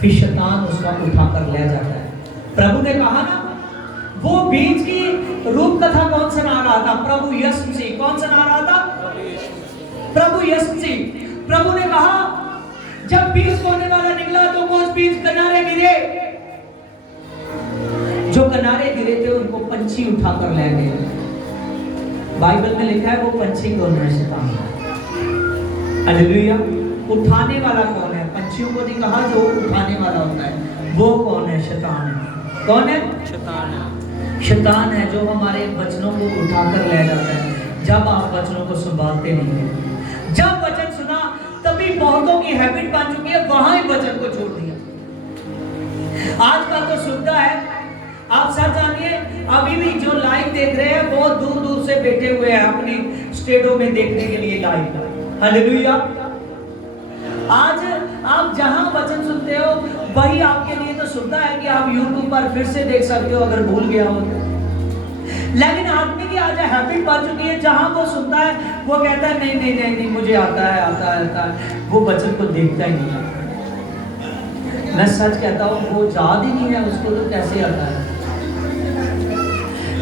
फिर शैतान उसका उठाकर ले जाता है। प्रभु ने कहा ना, वो बीज की रूप कथा कौन सुना रहा था? प्रभु यीशु मसीह। कौन सुना रहा था? प्रभु यीशु मसीह। प्रभु ने कहा जब बीज बोने वाला निकला तो कुछ बीज किनारे गिरे, जो किनारे गिरे थे उनको पंछी उठाकर ले गए। बाइबल में लिखा है वो पंछी कौन है? शैतान। हालेलुया। उठाने वाला कौन है? पंछियों को नहीं कहा, जो उठाने वाला होता है वो कौन है? शैतान है। कौन है? शैतान है। शैतान है जो हमारे वचनों को उठाकर ले जाता है जब आप वचनों को संभालते नहीं हैं। जब वचन सुना तभी बहुतों की हैबिट बन चुकी है, वहां ही वचन को छोड़ दिया। आजकल तो सुविधा है, आप सच जानिए अभी भी जो लाइव देख रहे हैं बहुत दूर दूर से बैठे हुए हैं अपनी स्टेटों में देखने के लिए लाइव। हालेलुया। आज आप जहां वचन सुनते हो वही आपके लिए तो सुविधा है कि आप YouTube पर फिर से देख सकते हो अगर भूल गया हो। लेकिन आदमी की आज हैबिट बन चुकी है, जहां वो सुनता है वो कहता है नहीं नहीं नहीं नहीं मुझे आता है आता है आता है, वो वचन को देखता ही नहीं है। मैं सच कहता हूँ वो याद ही नहीं है उसको तो कैसे आता है।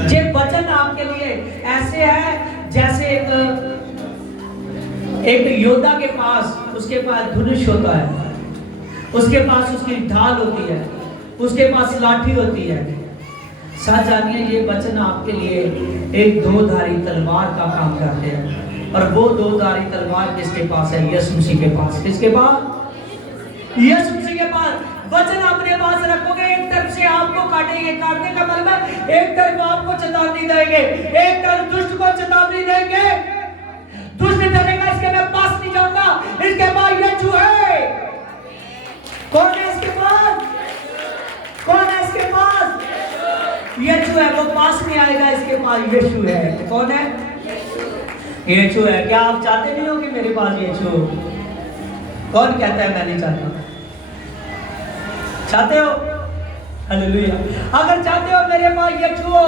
ये वचन आपके लिए ऐसे है जैसे एक योद्धा के पास, उसके पास धनुष होता है, उसके पास उसकी ढाल होती है, उसके पास लाठी होती है। सच जानिए ये वचन आपके लिए एक दो-धारी तलवार का काम करते हैं। और वो दो-धारी तलवार किसके पास है? यीशु मसीह के पास। किसके पास? यीशु मसीह के पास। वचन अपने पास रखोगे, एक तरफ से आपको काटेंगे, काटने का मतलब एक तरफ आपको चेतावनी देंगे, एक तरफ दुष्ट को चेतावनी देंगे। दुष्ट डरेगा, इसके मैं पास नहीं जाऊंगा, इसके पास यीशु है। कौन है इसके पास? कौन है इसके पास? यीशु है। वो पास नहीं आएगा, इसके पास यीशु है। कौन है? यीशु है। क्या आप चाहते नहीं हो कि मेरे पास यीशु हो? कौन कहता है मैं नहीं चाहता? चाहते हो? हालेलुया। अगर चाहते हो मेरे पास यीशु हो,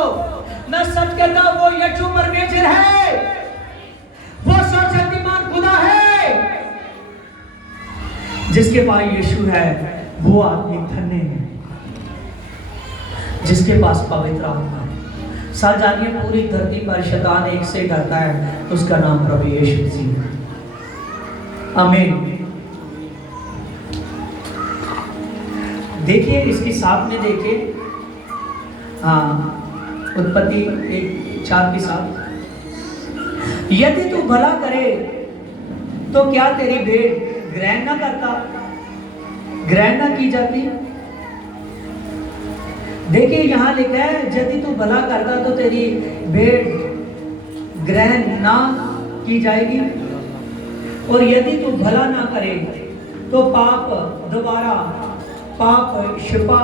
मैं सच कहता हूं वो यीशु परमेश्वर है, वो सर्वशक्तिमान खुदा है। जिसके पास यीशु है वो आदमी धन्य है, जिसके पास पवित्र आत्मा है। सच जानिए पूरी धरती पर शैतान एक से डरता है, उसका नाम प्रभु यीशु मसीह है। आमीन। देखिए इसके साथ में देखिए, हाँ उत्पत्ति 1:4 के साथ, यदि तू भला करे तो क्या तेरी भेंट ग्रहण ना करता, ग्रहण ना की जाती? देखिए यहाँ लिखा है यदि तू भला करता तो तेरी भेंट ग्रहण ना की जाएगी, और यदि तू भला ना करे तो पाप दोबारा पाप छिपा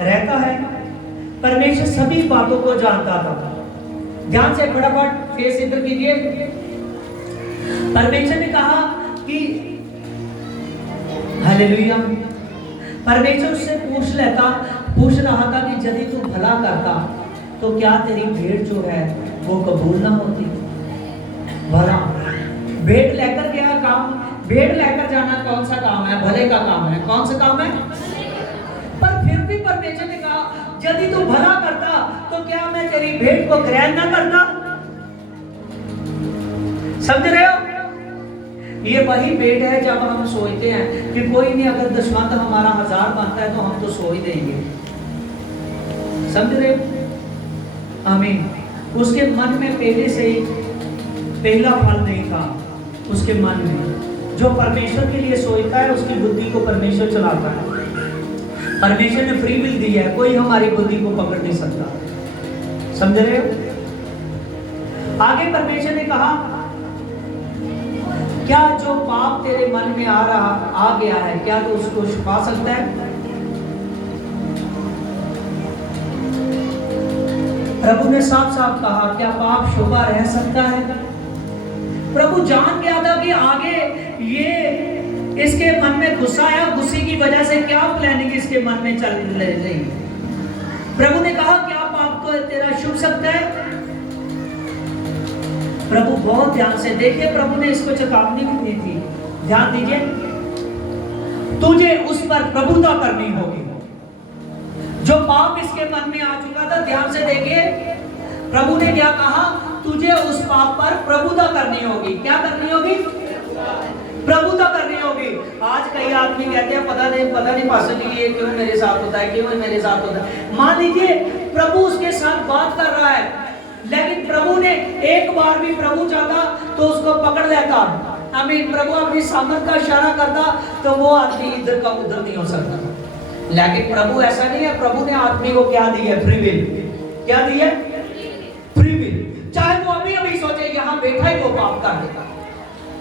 रहता है। परमेश्वर सभी बातों को जानता था। ध्यान से फटाफट फेस इधर कीजिए। परमेश्वर ने कहा कि हालेलुया, परमेश्वर उससे पूछ रहा था कि यदि तू भला करता तो क्या तेरी भेंट जो है वो कबूल ना होती? भला भेंट लेकर गया काम भेड़ लेकर जाना कौन सा काम है? भले का काम है। कौन सा काम है? पर फिर भी परमेश्वर ने कहा यदि तू भला करता तो क्या मैं तेरी भेड़ को ग्रहण ना करता? समझ रहे हो? ये वही भेड़ है जब हम सोचते हैं कि कोई नहीं, अगर दशमंत हमारा 1000 बनता है तो हम तो सो ही देंगे। समझ रहे हो? आमीन। उसके मन में पहले से ही पहला फल नहीं था। उसके मन में जो परमेश्वर के लिए सोचता है उसकी बुद्धि को परमेश्वर चलाता है। परमेश्वर ने फ्री विल दी है, कोई हमारी बुद्धि को पकड़ नहीं सकता। समझ रहे हो? आगे परमेश्वर ने कहा क्या जो पाप तेरे मन में आ गया है, क्या तो उसको छुपा सकता है? प्रभु ने साफ साफ कहा क्या पाप छुपा रह सकता है? प्रभु जान गया था कि आगे ये इसके मन में गुस्सा आया, गुस्से की वजह से क्या प्लानिंग इसके मन में चल रही। प्रभु ने कहा क्या पाप तो तेरा छुप सकता है? प्रभु बहुत ध्यान से देखिए, प्रभु ने इसको चेतावनी भी दी थी। ध्यान दीजिए, तुझे उस पर प्रभुता करनी होगी। जो पाप इसके मन में आ चुका था, ध्यान से देखिए, प्रभु ने क्या कहा? तुझे उस पाप पर प्रभुता करनी होगी। क्या करनी होगी? प्रभुता करनी होगी। आज कई आदमी कहते हैं पता नहीं पास्टर जी ये क्यों मेरे साथ होता है, क्यों मेरे साथ होता है। मान लीजिए प्रभु उसके साथ बात कर रहा है, लेकिन प्रभु ने एक बार भी प्रभु चाहता तो उसको पकड़ लेता। आमीन। प्रभु अपनी सामर्थ का इशारा करता तो वो आदमी इधर का उधर नहीं हो सकता। लेकिन प्रभु ऐसा नहीं है। प्रभु ने आदमी को क्या दी है? Free will. क्या दी है? Free will. चाहे वो अभी सोचे यहाँ बैठा ही वो पाप कर देगा,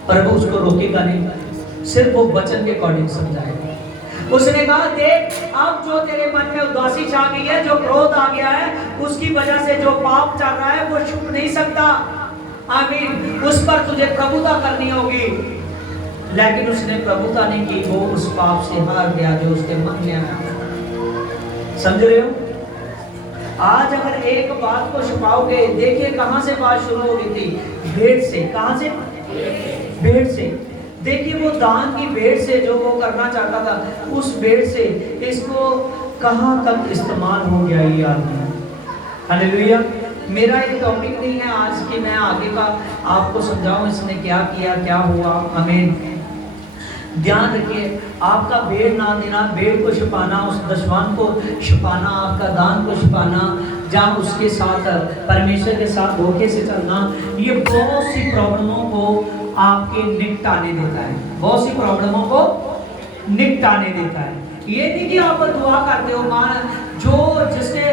प्रभु उसको रोकेगा नहीं, सिर्फ वो वचन के अकॉर्डिंग समझाएगा। उसने कहा देख, अब जो तेरे मन में उदासी छा गई है, जो क्रोध आ गया है, उसकी वजह से जो पाप चल रहा है वो छुप नहीं सकता। आमीन। उस पर तुझे प्रभुता करनी होगी। लेकिन उसने प्रभुता नहीं की, वो उस पाप से हार गया जो उसके मन में आया। समझ रहे हो? आज अगर एक बात को छुपाओगे, देखिए कहां से बात शुरू हो गई थी? भेड़ से। कहां से? भेड़ से। देखिए वो दान की भेड़ से जो वो करना चाहता था, उस भेड़ से इसको कहां तक इस्तेमाल हो गया ये आदमी। हालेलुया। मेरा ये टॉपिक नहीं है आज की मैं आगे का आपको समझाऊं इसने क्या किया, क्या हुआ। आमीन। ध्यान रखिए, आपका भेड़ ना देना, भेड़ को छुपाना, उस दशवान को छुपाना, आपका दान को छुपाना, जहाँ उसके साथ परमेश्वर के साथ धोखे से चलना, ये बहुत सी प्रॉब्लमों को आपके निपटाने देता है। बहुत सी प्रॉब्लमों को निपटाने देता है। ये नहीं कि आप दुआ करते हो, जो जिसके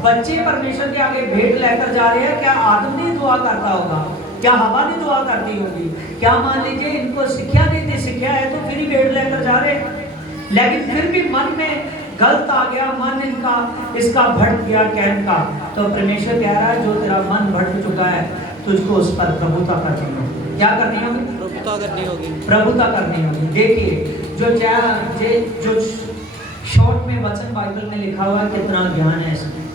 बच्चे परमेश्वर के आगे भेंट लेकर जा रहे हैं, क्या आदम नहीं दुआ करता होगा? क्या हवा नहीं दुआ करती होगी? क्या मान लीजिए इनको शिक्षा नहीं थी, शिक्षा है तो फिर ही भेंट लेकर जा रहे, लेकिन फिर भी मन में गलत आ गया, मन इसका भटक गया कैन का। तो परमेश्वर कह रहा है जो तेरा मन भटक चुका है तुझको उस पर प्रभुता करनी होगी। क्या करनी होगी? प्रभुता करनी होगी। प्रभुता करनी होगी। देखिए जो शॉर्ट में वचन बाइबल में लिखा हुआ है, कितना ज्ञान है इसमें,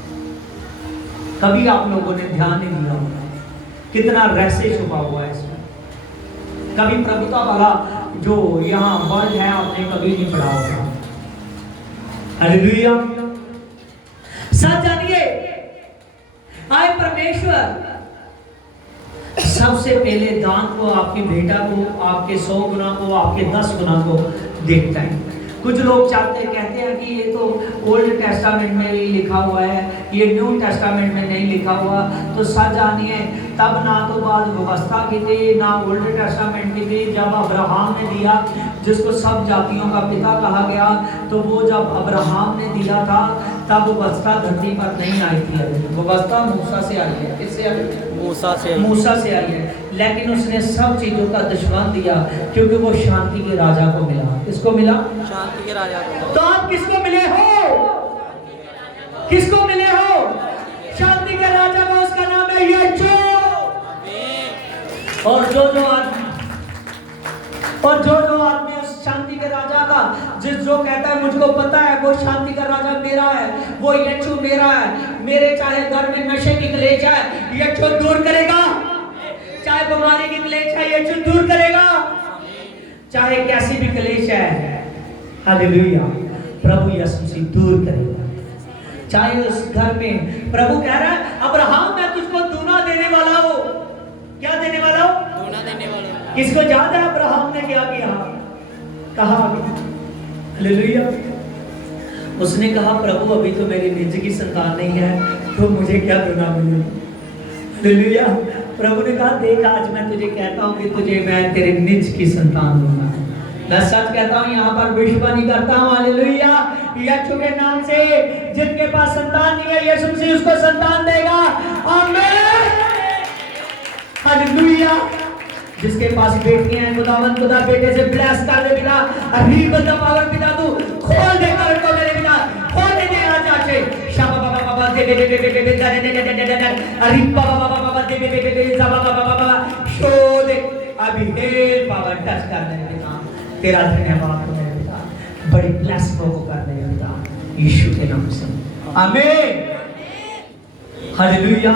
कभी आप लोगों ने ध्यान नहीं दिया होगा। कितना रहस्य छुपा हुआ है इसमें। कभी प्रभुता वाला जो यहाँ वर्ड है आपने कभी नहीं पढ़ा होगा। हालेलुया। सच जानिए, आए परमेश्वर सबसे पहले दान को, आपकी बेटा को, आपके 100 गुना को, आपके 10 गुना को देखता है। कुछ लोग कहते हैं कि ये तो ओल्ड टेस्टामेंट में ही लिखा हुआ है, ये न्यू टेस्टामेंट में नहीं लिखा हुआ। तो सच जानिए, तब ना तो बाद व्यवस्था की थी, ना ओल्ड टेस्टामेंट की थी। जब अब्राहम ने दिया, जिसको सब जातियों का पिता कहा गया, तो वो जब अब्राहम ने दिया था तब व्यवस्था धरती पर नहीं आई थी। व्यवस्था मूसा से आई है। किससे आई है? मूसा से आई है। लेकिन उसने सब चीजों का दशवान दिया क्योंकि वो शांति के राजा को मिला। किसको मिला? शांति के राजा को। तो आप किसको मिले हो? किसको मिले हो? शांति के राजा को। उसका नाम है यीशु। और जो आदमी उस शांति के राजा का जो कहता है मुझको पता है वो शांति का राजा मेरा है, वो यीशु मेरा है, मेरे चाहे घर में नशे की क्लेश है, यीशु दूर करेगा। चाहे बीमारी की क्लेश है, यीशु दूर करेगा। चाहे चाहे कैसी भी क्लेश है, हालेलुया, प्रभु यीशु मसीह दूर करेगा। चाहे उस घर में प्रभु कह रहा है अब्राहम मैं तुझको दूना देने वाला हूं। क्या देने वाला हूं? दूना देने वाला। किसको याद है अब्राहम ने क्या किया? कहा हालेलुया, उसने कहा प्रभु अभी तो मेरी निज की संतान नहीं है, तो मुझे क्या दूना मिलेगा? हालेलुया, प्रभु ने कहा देख आज मैं तुझे कहता हूं कि तुझे मैं तेरे निज की संतान दूंगा। मैं सच कहता हूं, यहाँ पर विश्वास करता हूं, हालेलुया, यीशु के नाम से जिनके पास संतान नहीं है यीशु मसीह उसको संतान देगा। आमीन, हालेलुया। जिसके पास बेटियां हैं खुदावंद खुदा बेटे से ब्लेस कर दे पिता, अभी बंदा पावर पिता तू खोल दे कर को मेरे पिता, खोल दे राजा से शाबा बाबा बाबा दे दे दे दे दे दे दे अरे बाबा बाबा बाबा दे दे दे दे बाबा बाबा बाबा शो दे अभी हे पावर टच कर दे पिता, तेरा धन्यवाद हो मेरे पिता, बड़ी ब्लेस को कर दे पिता यीशु के नाम से, आमीन, हालेलुया।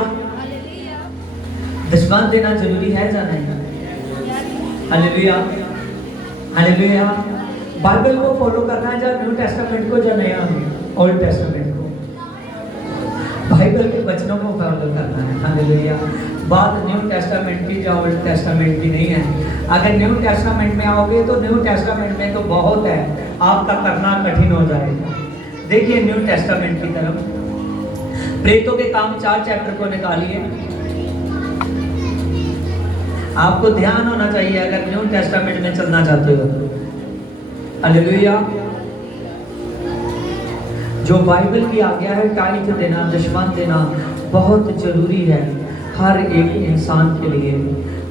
दशमांश देना जरूरी है या नहीं? Hallelujah, hallelujah. बाइबल को फॉलो करना है, या न्यू टेस्टामेंट को, या नया ओल्ड टेस्टामेंट को, बाइबल के वचनों को फॉलो करना है। हालेलुया। बात न्यू टेस्टामेंट की या ओल्ड टेस्टामेंट की नहीं है। अगर न्यू टेस्टामेंट में आओगे तो न्यू टेस्टामेंट में तो बहुत है, आपका करना कठिन हो जाएगा। देखिए न्यू टेस्टामेंट की तरफ, प्रेरितों के काम 4 चैप्टर को निकालिए। आपको ध्यान होना चाहिए अगर न्यू टेस्टामेंट में चलना चाहते हो तो, हालेलुया। जो बाइबल की आज्ञा है टाइट देना, दशमांश देना बहुत जरूरी है हर एक इंसान के लिए।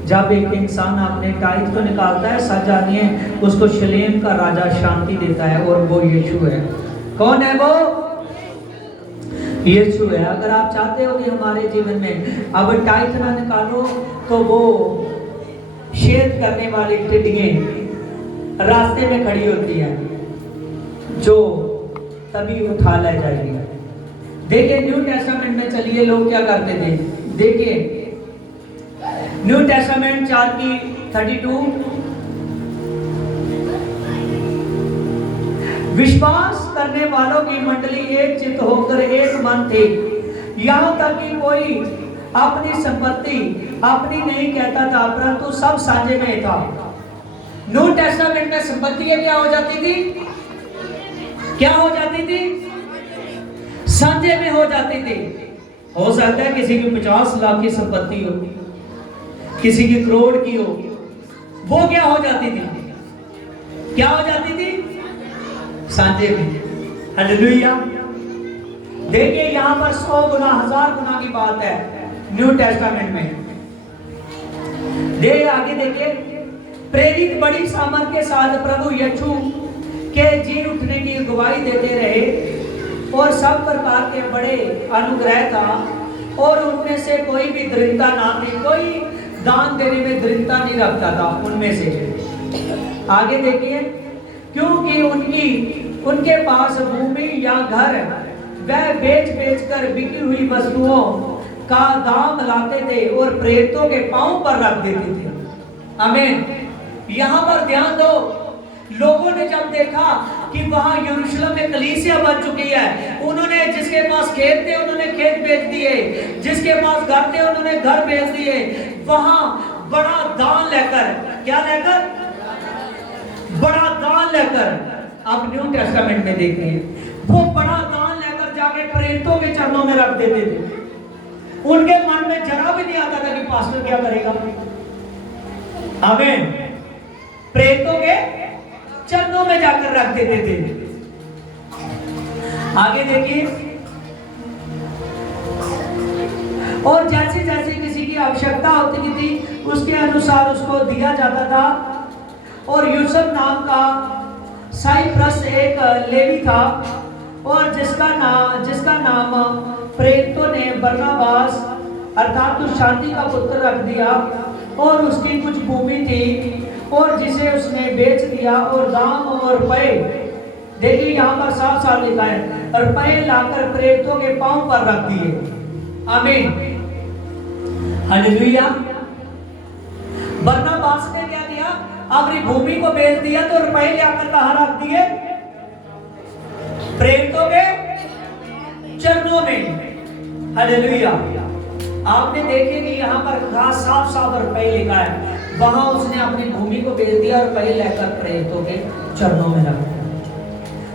जब एक इंसान अपने टाइट को निकालता है, सच जानिए उसको शलेम का राजा शांति देता है, और वो यीशु है। कौन है वो? यीशु है। अगर आप चाहते हो कि हमारे जीवन में अब टाइट ना निकालो तो वो छेद करने वाली टिड्डियां रास्ते में खड़ी होती है जो तभी उठा ले जाएगी। देखिए न्यू टेस्टामेंट में चलिए लोग क्या करते थे। देखिए न्यू टेस्टामेंट 4:32, विश्वास करने वालों की मंडली एक चित्त होकर एक मन थे, यहाँ तक कि कोई अपनी संपत्ति अपनी नहीं कहता था, परंतु सब साझे में था। न्यू टेस्टामेंट में संपत्ति क्या हो जाती थी? क्या हो जाती थी? साझे में हो जाती थी। हो सकता है किसी की 50 लाख की संपत्ति हो, किसी की करोड़ की हो, वो क्या हो जाती थी? क्या हो जाती थी? साझे में। हालेलुया। देखिए यहां पर 100 गुना 1000 गुना की बात है न्यू टेस्टामेंट में। आगे देखिए, प्रेरित बड़ी सामर्थ के साथ प्रभु यीशु के जी उठने की गवाही देते रहे और सब प्रकार के बड़े अनुग्रह था और उनमें से कोई भी दरिद्रता ना थी, कोई दान देने में दरिद्रता नहीं रखता था उनमें से। आगे देखिए, क्योंकि उनके पास भूमि या घर वह बेच कर बिकी हुई वस्तुओं का दाम लाते थे और प्रेरितों के पांव पर रख देते थे। आमीन। यहाँ पर ध्यान दो, लोगों ने जब देखा कि वहां यरूशलेम में कलीसिया बन चुकी है, उन्होंने जिसके पास खेत थे उन्होंने खेत बेच दिए, जिसके पास घर थे उन्होंने घर बेच दिए। वहां बड़ा दान लेकर, क्या लेकर? बड़ा दान लेकर। आप न्यू टेस्टामेंट में देखिए, वो बड़ा दान लेकर जाके प्रेरितों के चरणों में रख देते थे। उनके मन में जरा भी नहीं आता था कि पास्टर क्या करेगा। आमीन। प्रेरितों के चरणों में जाकर रख देते थे। आगे देखिए, और जैसे जैसे किसी की आवश्यकता होती थी उसके अनुसार उसको दिया जाता था। और यूसुफ नाम का साइप्रस एक लेवी था और जिसका नाम प्रेरितों ने बरनबास अर्थात तो शांति का पुत्र रख दिया। और उसकी कुछ भूमि थी और जिसे उसने बेच दिया और दाम और रुपए, देखिए यहाँ पर साफ साफ लिखा है, रुपए लाकर प्रेरितों के पांव पर रख दिए। आमीन। हालेलुया। बरनबास ने क्या किया? अपनी भूमि को बेच दिया तो रुपए लेकर कहां रख दिए? प्रेरितों के चरणों में। हालेलुया। आपने देखे कि यहाँ पर खास साफ साफ रुपए लिखा है, वहां उसने अपनी भूमि को बेच दिया और रुपए लेकर प्रेरितों के चरणों में रख दिया।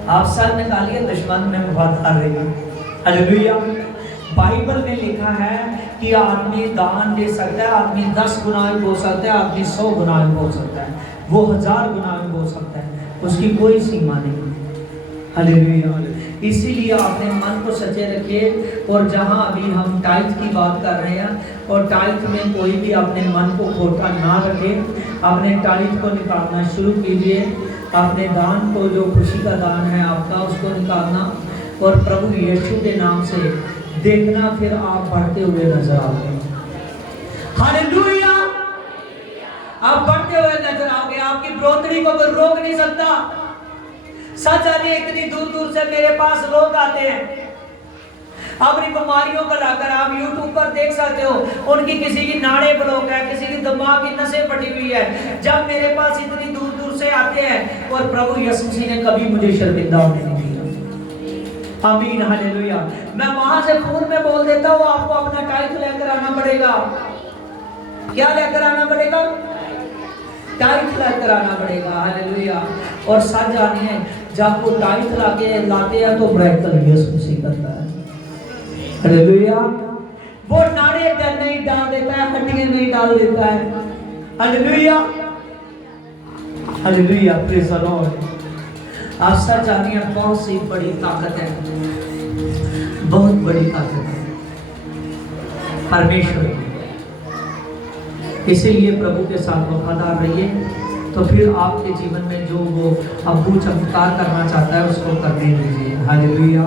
आप सर निकालिए, दुश्मन में वफादार रहिए। हालेलुया। बाइबल में लिखा है कि आदमी दान दे सकता है, आदमी 10 गुना भी बो सकता है, आदमी 100 गुना भी बो सकता है, वो 1000 गुना भी बो सकता है, उसकी कोई सीमा नहीं। हालेलुया। इसीलिए अपने मन को सच्चे रखिए। और जहां अभी हम टाइट की बात कर रहे हैं, और टाइट में कोई भी अपने मन को खोटा ना रखे, अपने टाइट को निकालना शुरू कीजिए। अपने दान को, जो खुशी का दान है आपका, उसको निकालना और प्रभु यीशु के नाम से देखना, फिर आप बढ़ते हुए नजर आओगे। हालेलुया। आप बढ़ते हुए नजर आओगे, आपकी बढ़ोतरी को कोई रोक नहीं सकता। सच है, इतनी दूर दूर से मेरे पास लोग आते हैं अपनी बीमारियों को लाकर। आप YouTube पर देख सकते हो, उनकी किसी की नाड़े ब्लॉक है, किसी की दिमाग की नसें फटी हुई है। जब मेरे पास इतनी दूर दूर से आते हैं, और प्रभु यीशु मसीह ने कभी मुझे शर्मिंदा होने नहीं दिया। आमीन। हालेलुया। मैं वहां से फोन में बोल देता हूँ, आपको अपना टाइट लेकर आना पड़ेगा। क्या लेकर आना पड़ेगा? टाइट लेकर आना पड़ेगा। हालेलुया। और सच जानी है, जब वो टाइट लाते हैं तो मिरेकल यीशु मसीह करता है। हालेलुया। वो नाड़े नहीं डाल देता है, हड्डियां नहीं डाल देता है। Hallelujah. Hallelujah. Praise the Lord. आप सच जानिए, बहुत सी बड़ी ताकत है, बहुत बड़ी ताकत है परमेश्वर की। इसीलिए प्रभु के साथ वफादार रहिए, तो फिर आपके जीवन में जो वो अद्भुत चमत्कार करना चाहता है उसको करने दीजिए। हालेलुया।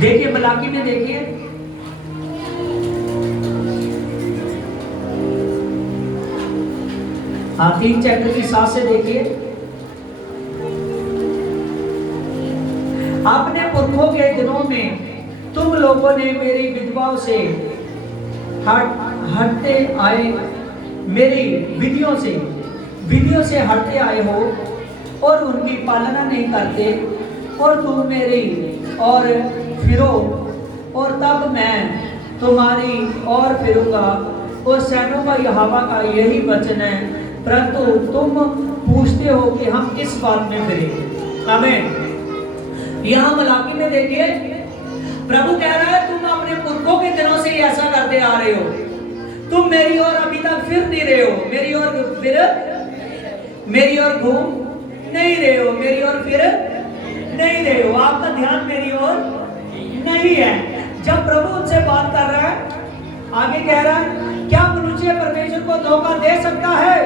देखिए मलाकी में, देखिए हाँ 3 चैप्टर की 7 से देखिए। अपने पुरखों के दिनों में तुम लोगों ने मेरी विधवाओं से हटते आए, मेरी विधियों से हटते आए हो और उनकी पालना नहीं करते, और तुम मेरी और फिरो, और तब मैं तुम्हारी और फिरूंगा। और सैनों का यहोवा का यही वचन है, परंतु तुम पूछते हो कि हम किस बात में फिरें। आमीन। यहाँ मलाकी में देखिए, प्रभु कह रहा है तुम अपने पुरखों के दिनों से ऐसा करते आ रहे हो, तुम मेरी ओर अभी तक फिर नहीं रहे हो, मेरी ओर घूम नहीं रहे हो, मेरी ओर फिर नहीं रहे हो, आपका ध्यान मेरी ओर नहीं है। जब प्रभु उनसे बात कर रहा है, आगे कह रहा है, क्या मनुष्य परमेश्वर को धोखा दे सकता है?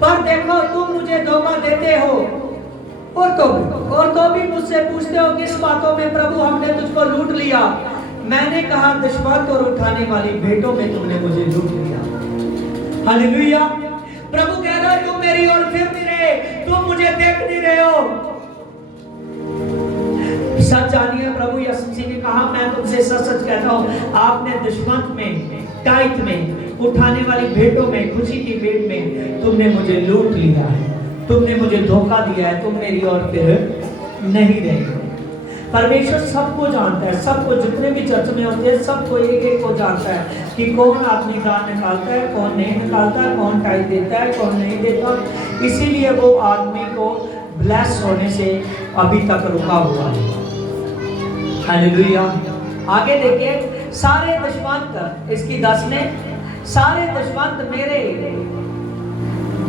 पर देखो तुम मुझे धोखा देते हो, और तो भी मुझसे पूछते हो किस बातों में प्रभु हमने तुझको लूट लिया। मैंने कहा दशमलव और उठाने वाली भेंटों में तुमने मुझे लूट लिया। हालेलुया। प्रभु कह रहा है तुम मेरी ओर फिर नहीं रहे, तुम मुझे देख नहीं रहे हो। सच जानिए, प्रभु यीशु मसीह ने कहा मैं तुमसे सच सच कहता हूं, आपने दुश्मन में, टाइट में, उठाने वाली भेंटों में, खुशी की भेंट में तुमने मुझे लूट लिया है, तुमने मुझे धोखा दिया है, तुम मेरी ओर फिर नहीं रहे। परमेश्वर सबको जानता है, सबको, जितने भी चर्च में होते हैं सबको, एक एक को जानता है कि कौन आदमी दान निकालता है, कौन नहीं निकालता, कौन टाइट देता है, कौन नहीं देता। इसीलिए वो आदमी को ब्लेस होने से अभी तक रुका हुआ है। हालेलुया। आगे देखिए, सारे दशमंत, इसकी 10 में, सारे दशमंत मेरे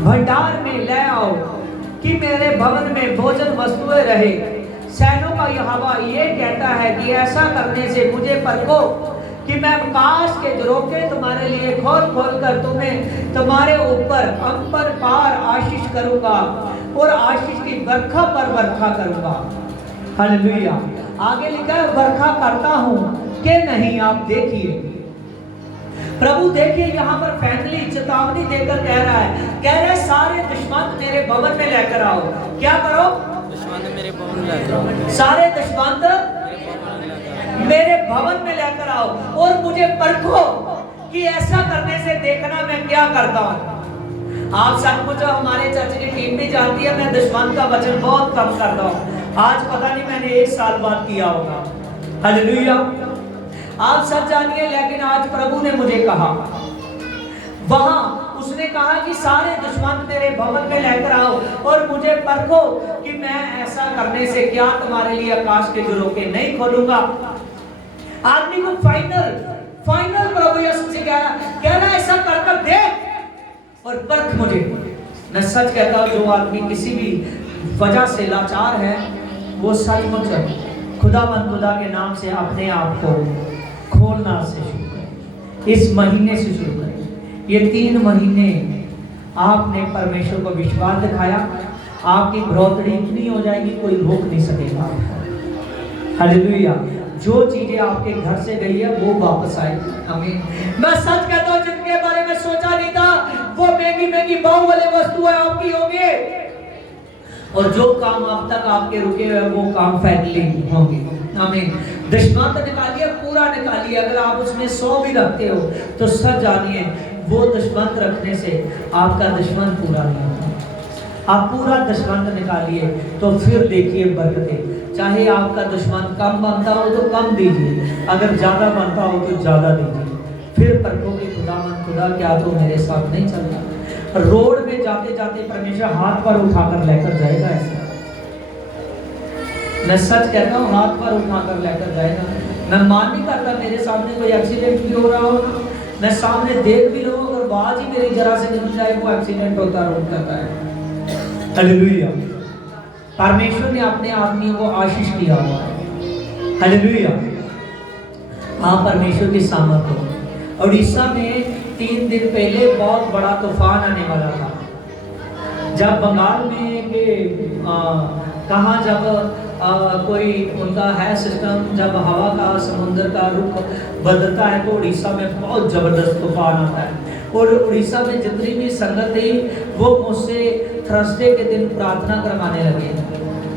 भंडार में ले आओ कि मेरे भवन में भोजन वस्तुएं रहे। सैनों का यहोवा ये कहता है कि ऐसा करने से मुझे परखो कि मैं आकाश के झरोखे तुम्हारे लिए खोल खोल कर तुम्हें, तुम्हारे ऊपर अंबर पार आशीष करूंगा और आशीष की बरखा पर बरखा करूंगा। हालेलुया। आगे लिखा है बरखा करता हूं कि नहीं। आप देखिए, प्रभु देखिए यहाँ पर फैमिली चेतावनी देकर कह रहा है सारे दुश्मन मेरे भवन में लेकर आओ। क्या करो? दुश्मन मेरे भवन में लेकर आओ। सारे दुश्मन मेरे भवन में लेकर आओ और मुझे परखो कि ऐसा करने से देखना मैं क्या करता हूँ। आप सचमुच हमारे चर्च की टीम भी जानती है, मैं दुश्मन का वचन बहुत कम करता हूँ। आज पता नहीं मैंने 1 साल बाद किया होगा। हालेलुया। आप सब जानिए, लेकिन आज प्रभु ने मुझे कहा, वहां उसने कहा कि सारे दुश्मन मेरे भवन में लेकर आओ और मुझे परखो कि मैं ऐसा करने से क्या तुम्हारे लिए आकाश के झरोखे नहीं खोलूंगा। आदमी को फाइनल प्रभु यीशु से कह रहा ऐसा कर देख और परख मुझे। मैं सच कहता हूं, जो आदमी किसी भी वजह से लाचार है, वो सचमुच खुदा के नाम से अपने आप को खोलना से शुरू करें। इस महीने से शुरू करें। ये 3 महीने आपने परमेश्वर को विश्वास दिखाया, आपकी बढ़ोतरी इतनी हो जाएगी कोई रोक नहीं सकेगा आपको। हालेलुया। जो चीजें आपके घर से गई है वो वापस आएगी। आमीन। मैं सच कहता हूं, जिनके बारे में सोचा नहीं था वो महंगी भाव वाले वस्तुएं आपकी होंगी, और जो काम अब तक आपके रुके हुए वो काम फाइनली होंगे। आमीन। दुश्मन तो निकालिए, पूरा निकालिए। अगर आप उसमें 100 भी रखते हो तो सच जानिए वो दुश्मन रखने से आपका दुश्मन पूरा नहीं होता। आप पूरा दुश्मन निकालिए तो फिर देखिए बरकतें। चाहे आपका दुश्मन कम बनता हो तो कम दीजिए, अगर ज्यादा बनता हो तो ज्यादा दीजिए। फिर परखोगे खुदा क्या तो मेरे साथ नहीं चलता। रोड में जाते जाते परमेश्वर हाथ पर उठाकर लेकर जाएगा। ऐसा मैं सच कहता हूँ, हाथ पर उठाकर लेकर जाएगा। मैं मान नहीं करता मेरे सामने कोई एक्सीडेंट भी हो रहा हो, मैं सामने देख भी लूं, अगर बाज ही मेरी जरा से निकल जाए वो एक्सीडेंट होता रुक जाता है। हालेलुया। परमेश्वर ने अपने आदमियों को आशीष दिया हुआ है। हालेलुया। हाँ, परमेश्वर की सामर्थ हो। उड़ीसा में 3 दिन पहले बहुत बड़ा तूफान आने वाला था। जब बंगाल में कहाँ जब कोई उनका है सिस्टम, जब हवा का समुद्र का रुख बदलता है तो उड़ीसा में बहुत जबरदस्त तूफान आता है। और उड़ीसा में जितनी भी संगत थी वो मुझसे थर्सडे के दिन प्रार्थना करवाने लगे।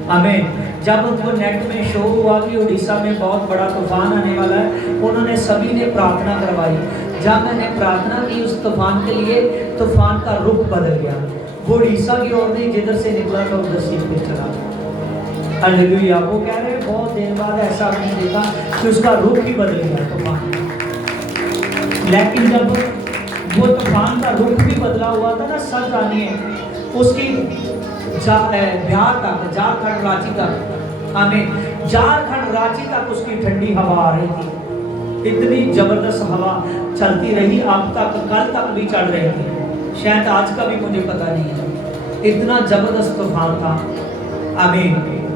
हमें जब उनको नेट में शो हुआ कि उड़ीसा में बहुत बड़ा तूफान आने वाला है, उन्होंने सभी ने प्रार्थना करवाई। जब मैंने प्रार्थना की उस तूफान के लिए, तूफान का रुख बदल गया। वो उड़ीसा की ओर नहीं, जिधर से निकला था उधर से फिर चला। हालेलुया। वो कह रहे हैं बहुत देर बाद ऐसा हमने देखा कि उसका रुख ही बदल गया तूफान। लेकिन जब वो तूफान का रुख भी बदला हुआ था ना, सब जानिए उसकी बिहार तक, झारखंड रांची तक, हमें झारखंड रांची तक उसकी ठंडी हवा आ रही थी। इतनी जबरदस्त हवा चलती रही, अब तक कल तक भी चल रही थी, शायद आज का भी मुझे पता नहीं है। इतना जबरदस्त तूफान था। आमीन।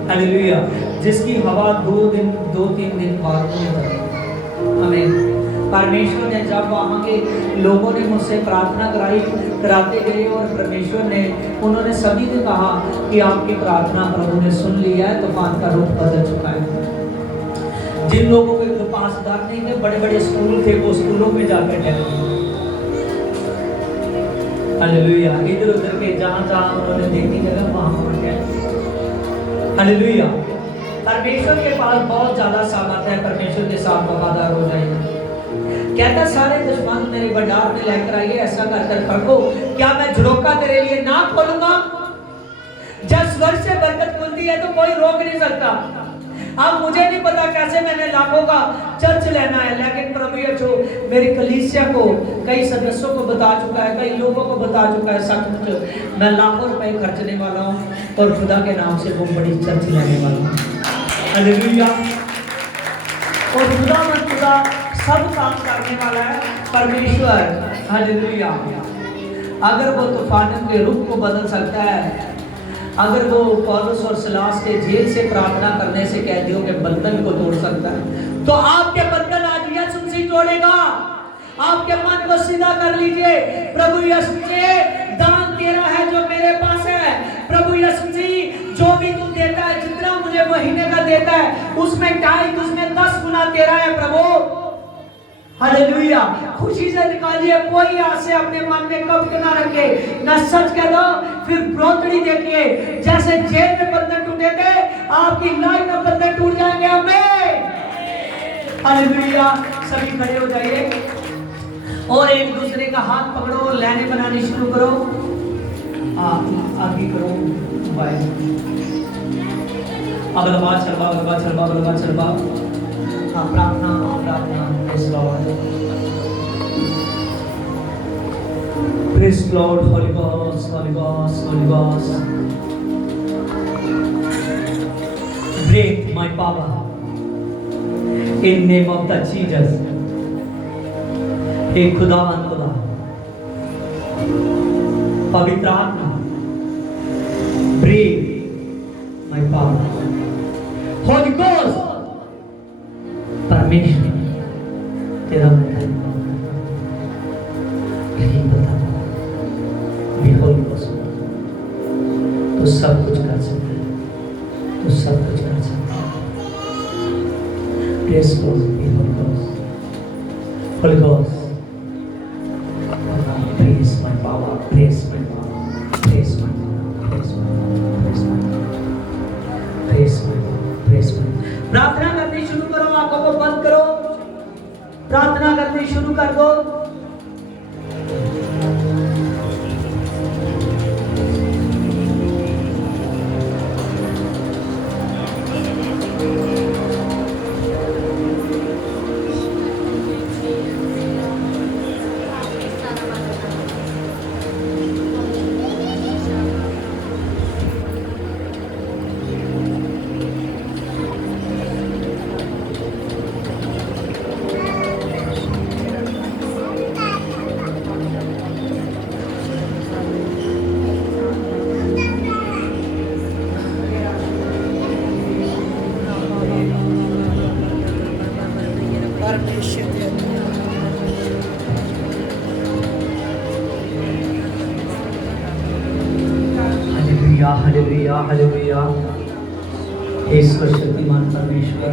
हालेलुया। जिसकी हवा 2-3 दिन बाद हमें परमेश्वर ने, जब वहाँ के लोगों ने मुझसे प्रार्थना कराते गए और परमेश्वर ने, उन्होंने सभी ने कहा कि आपकी प्रार्थना प्रभु ने सुन लिया है, तूफान का रुख बदल चुका है। जिन लोगों के पास घर नहीं थे, बड़े बड़े स्कूल थे, वो स्कूलों में जाकर गए। हालेलुया। इधर उधर के जहाँ उन्होंने देखी जगह वहाँ पर गए। हालेलुया। परमेश्वर के पास बहुत ज्यादा सामर्थ है। परमेश्वर के साथ वफादार हो जाइए। कहता सारे दुश्मन मेरे भंडार में लेकर आइए, ऐसा कर परखो क्या मैं झरोका तेरे लिए ना खोलूंगा। जब स्वर्ग से बरकत खुलती है तो कोई रोक नहीं सकता। अब मुझे नहीं पता कैसे मैंने लाखों का चर्च लेना है, लेकिन प्रभु यीशु मेरी कलीसिया को, कई सदस्यों को बता चुका है, कई लोगों को बता चुका है, सचमुच मैं लाखों रुपए खर्चने वाला हूँ और खुदा के नाम से वो बड़ी चर्च लेने वाला हूँ। हालेलुया। और खुदा सब काम करने वाला है परमेश्वर। हालेलुया। अगर वो तूफान के रुख को बदल सकता है, अगर वो पौलुस और सिलास के जेल से प्रार्थना करने से कैदियों के बंधन को तोड़ सकता है, तो आपके बंधन आज यीशु से तोड़ेगा। आपके मन को सीधा कर लीजिए। प्रभु यीशु से दान तेरा है जो मेरे पास है। प्रभु यीशु जी जो भी तू देता है, जितना मुझे महीने का देता है, उसमें 2.5 उसमें 10 गुना तेरा है प्रभु। हालेलुया। खुशी से निकालिए, कोई आशे अपने मन में कब्ज ना रखे। न सच कह दो, फिर बढ़ोतरी देखिए। जैसे जेल में बंधन टूटे थे, आपकी लाइफ में बंधन टूट जाएंगे। आमीन। हालेलुया। सभी खड़े हो जाइए और एक दूसरे का हाथ पकड़ो, लाइनें बनानी शुरू करो। आगे करो बाय। अगलवा चलवा अगलवा चलवा अगलवा चलवा। प्रार्थना praise Lord. Praise Lord, Holy Ghost, Holy Ghost, Holy Ghost. Break my power in name of the Jesus. हे खुदावंद खुदा, पवित्र आत्मा, break my power. Holy Ghost, परमेश्वर तेरा मैं धन्यवाद करता हूं। यही बता Holy Ghost, तो सब कुछ कर सकता है, तो सब कुछ कर सकता है। Praise God, Holy Ghost, Holy Ghost, praise my power, praise my power, praise my power, praise my power, praise my power, praise my power, praise my power। प्रार्थना करनी शुरू करो, आंखों को बंद करो, प्रार्थना करनी शुरू कर दो। Hallelujah hallelujah hallelujah. ईश्वर शक्तिमान परमेश्वर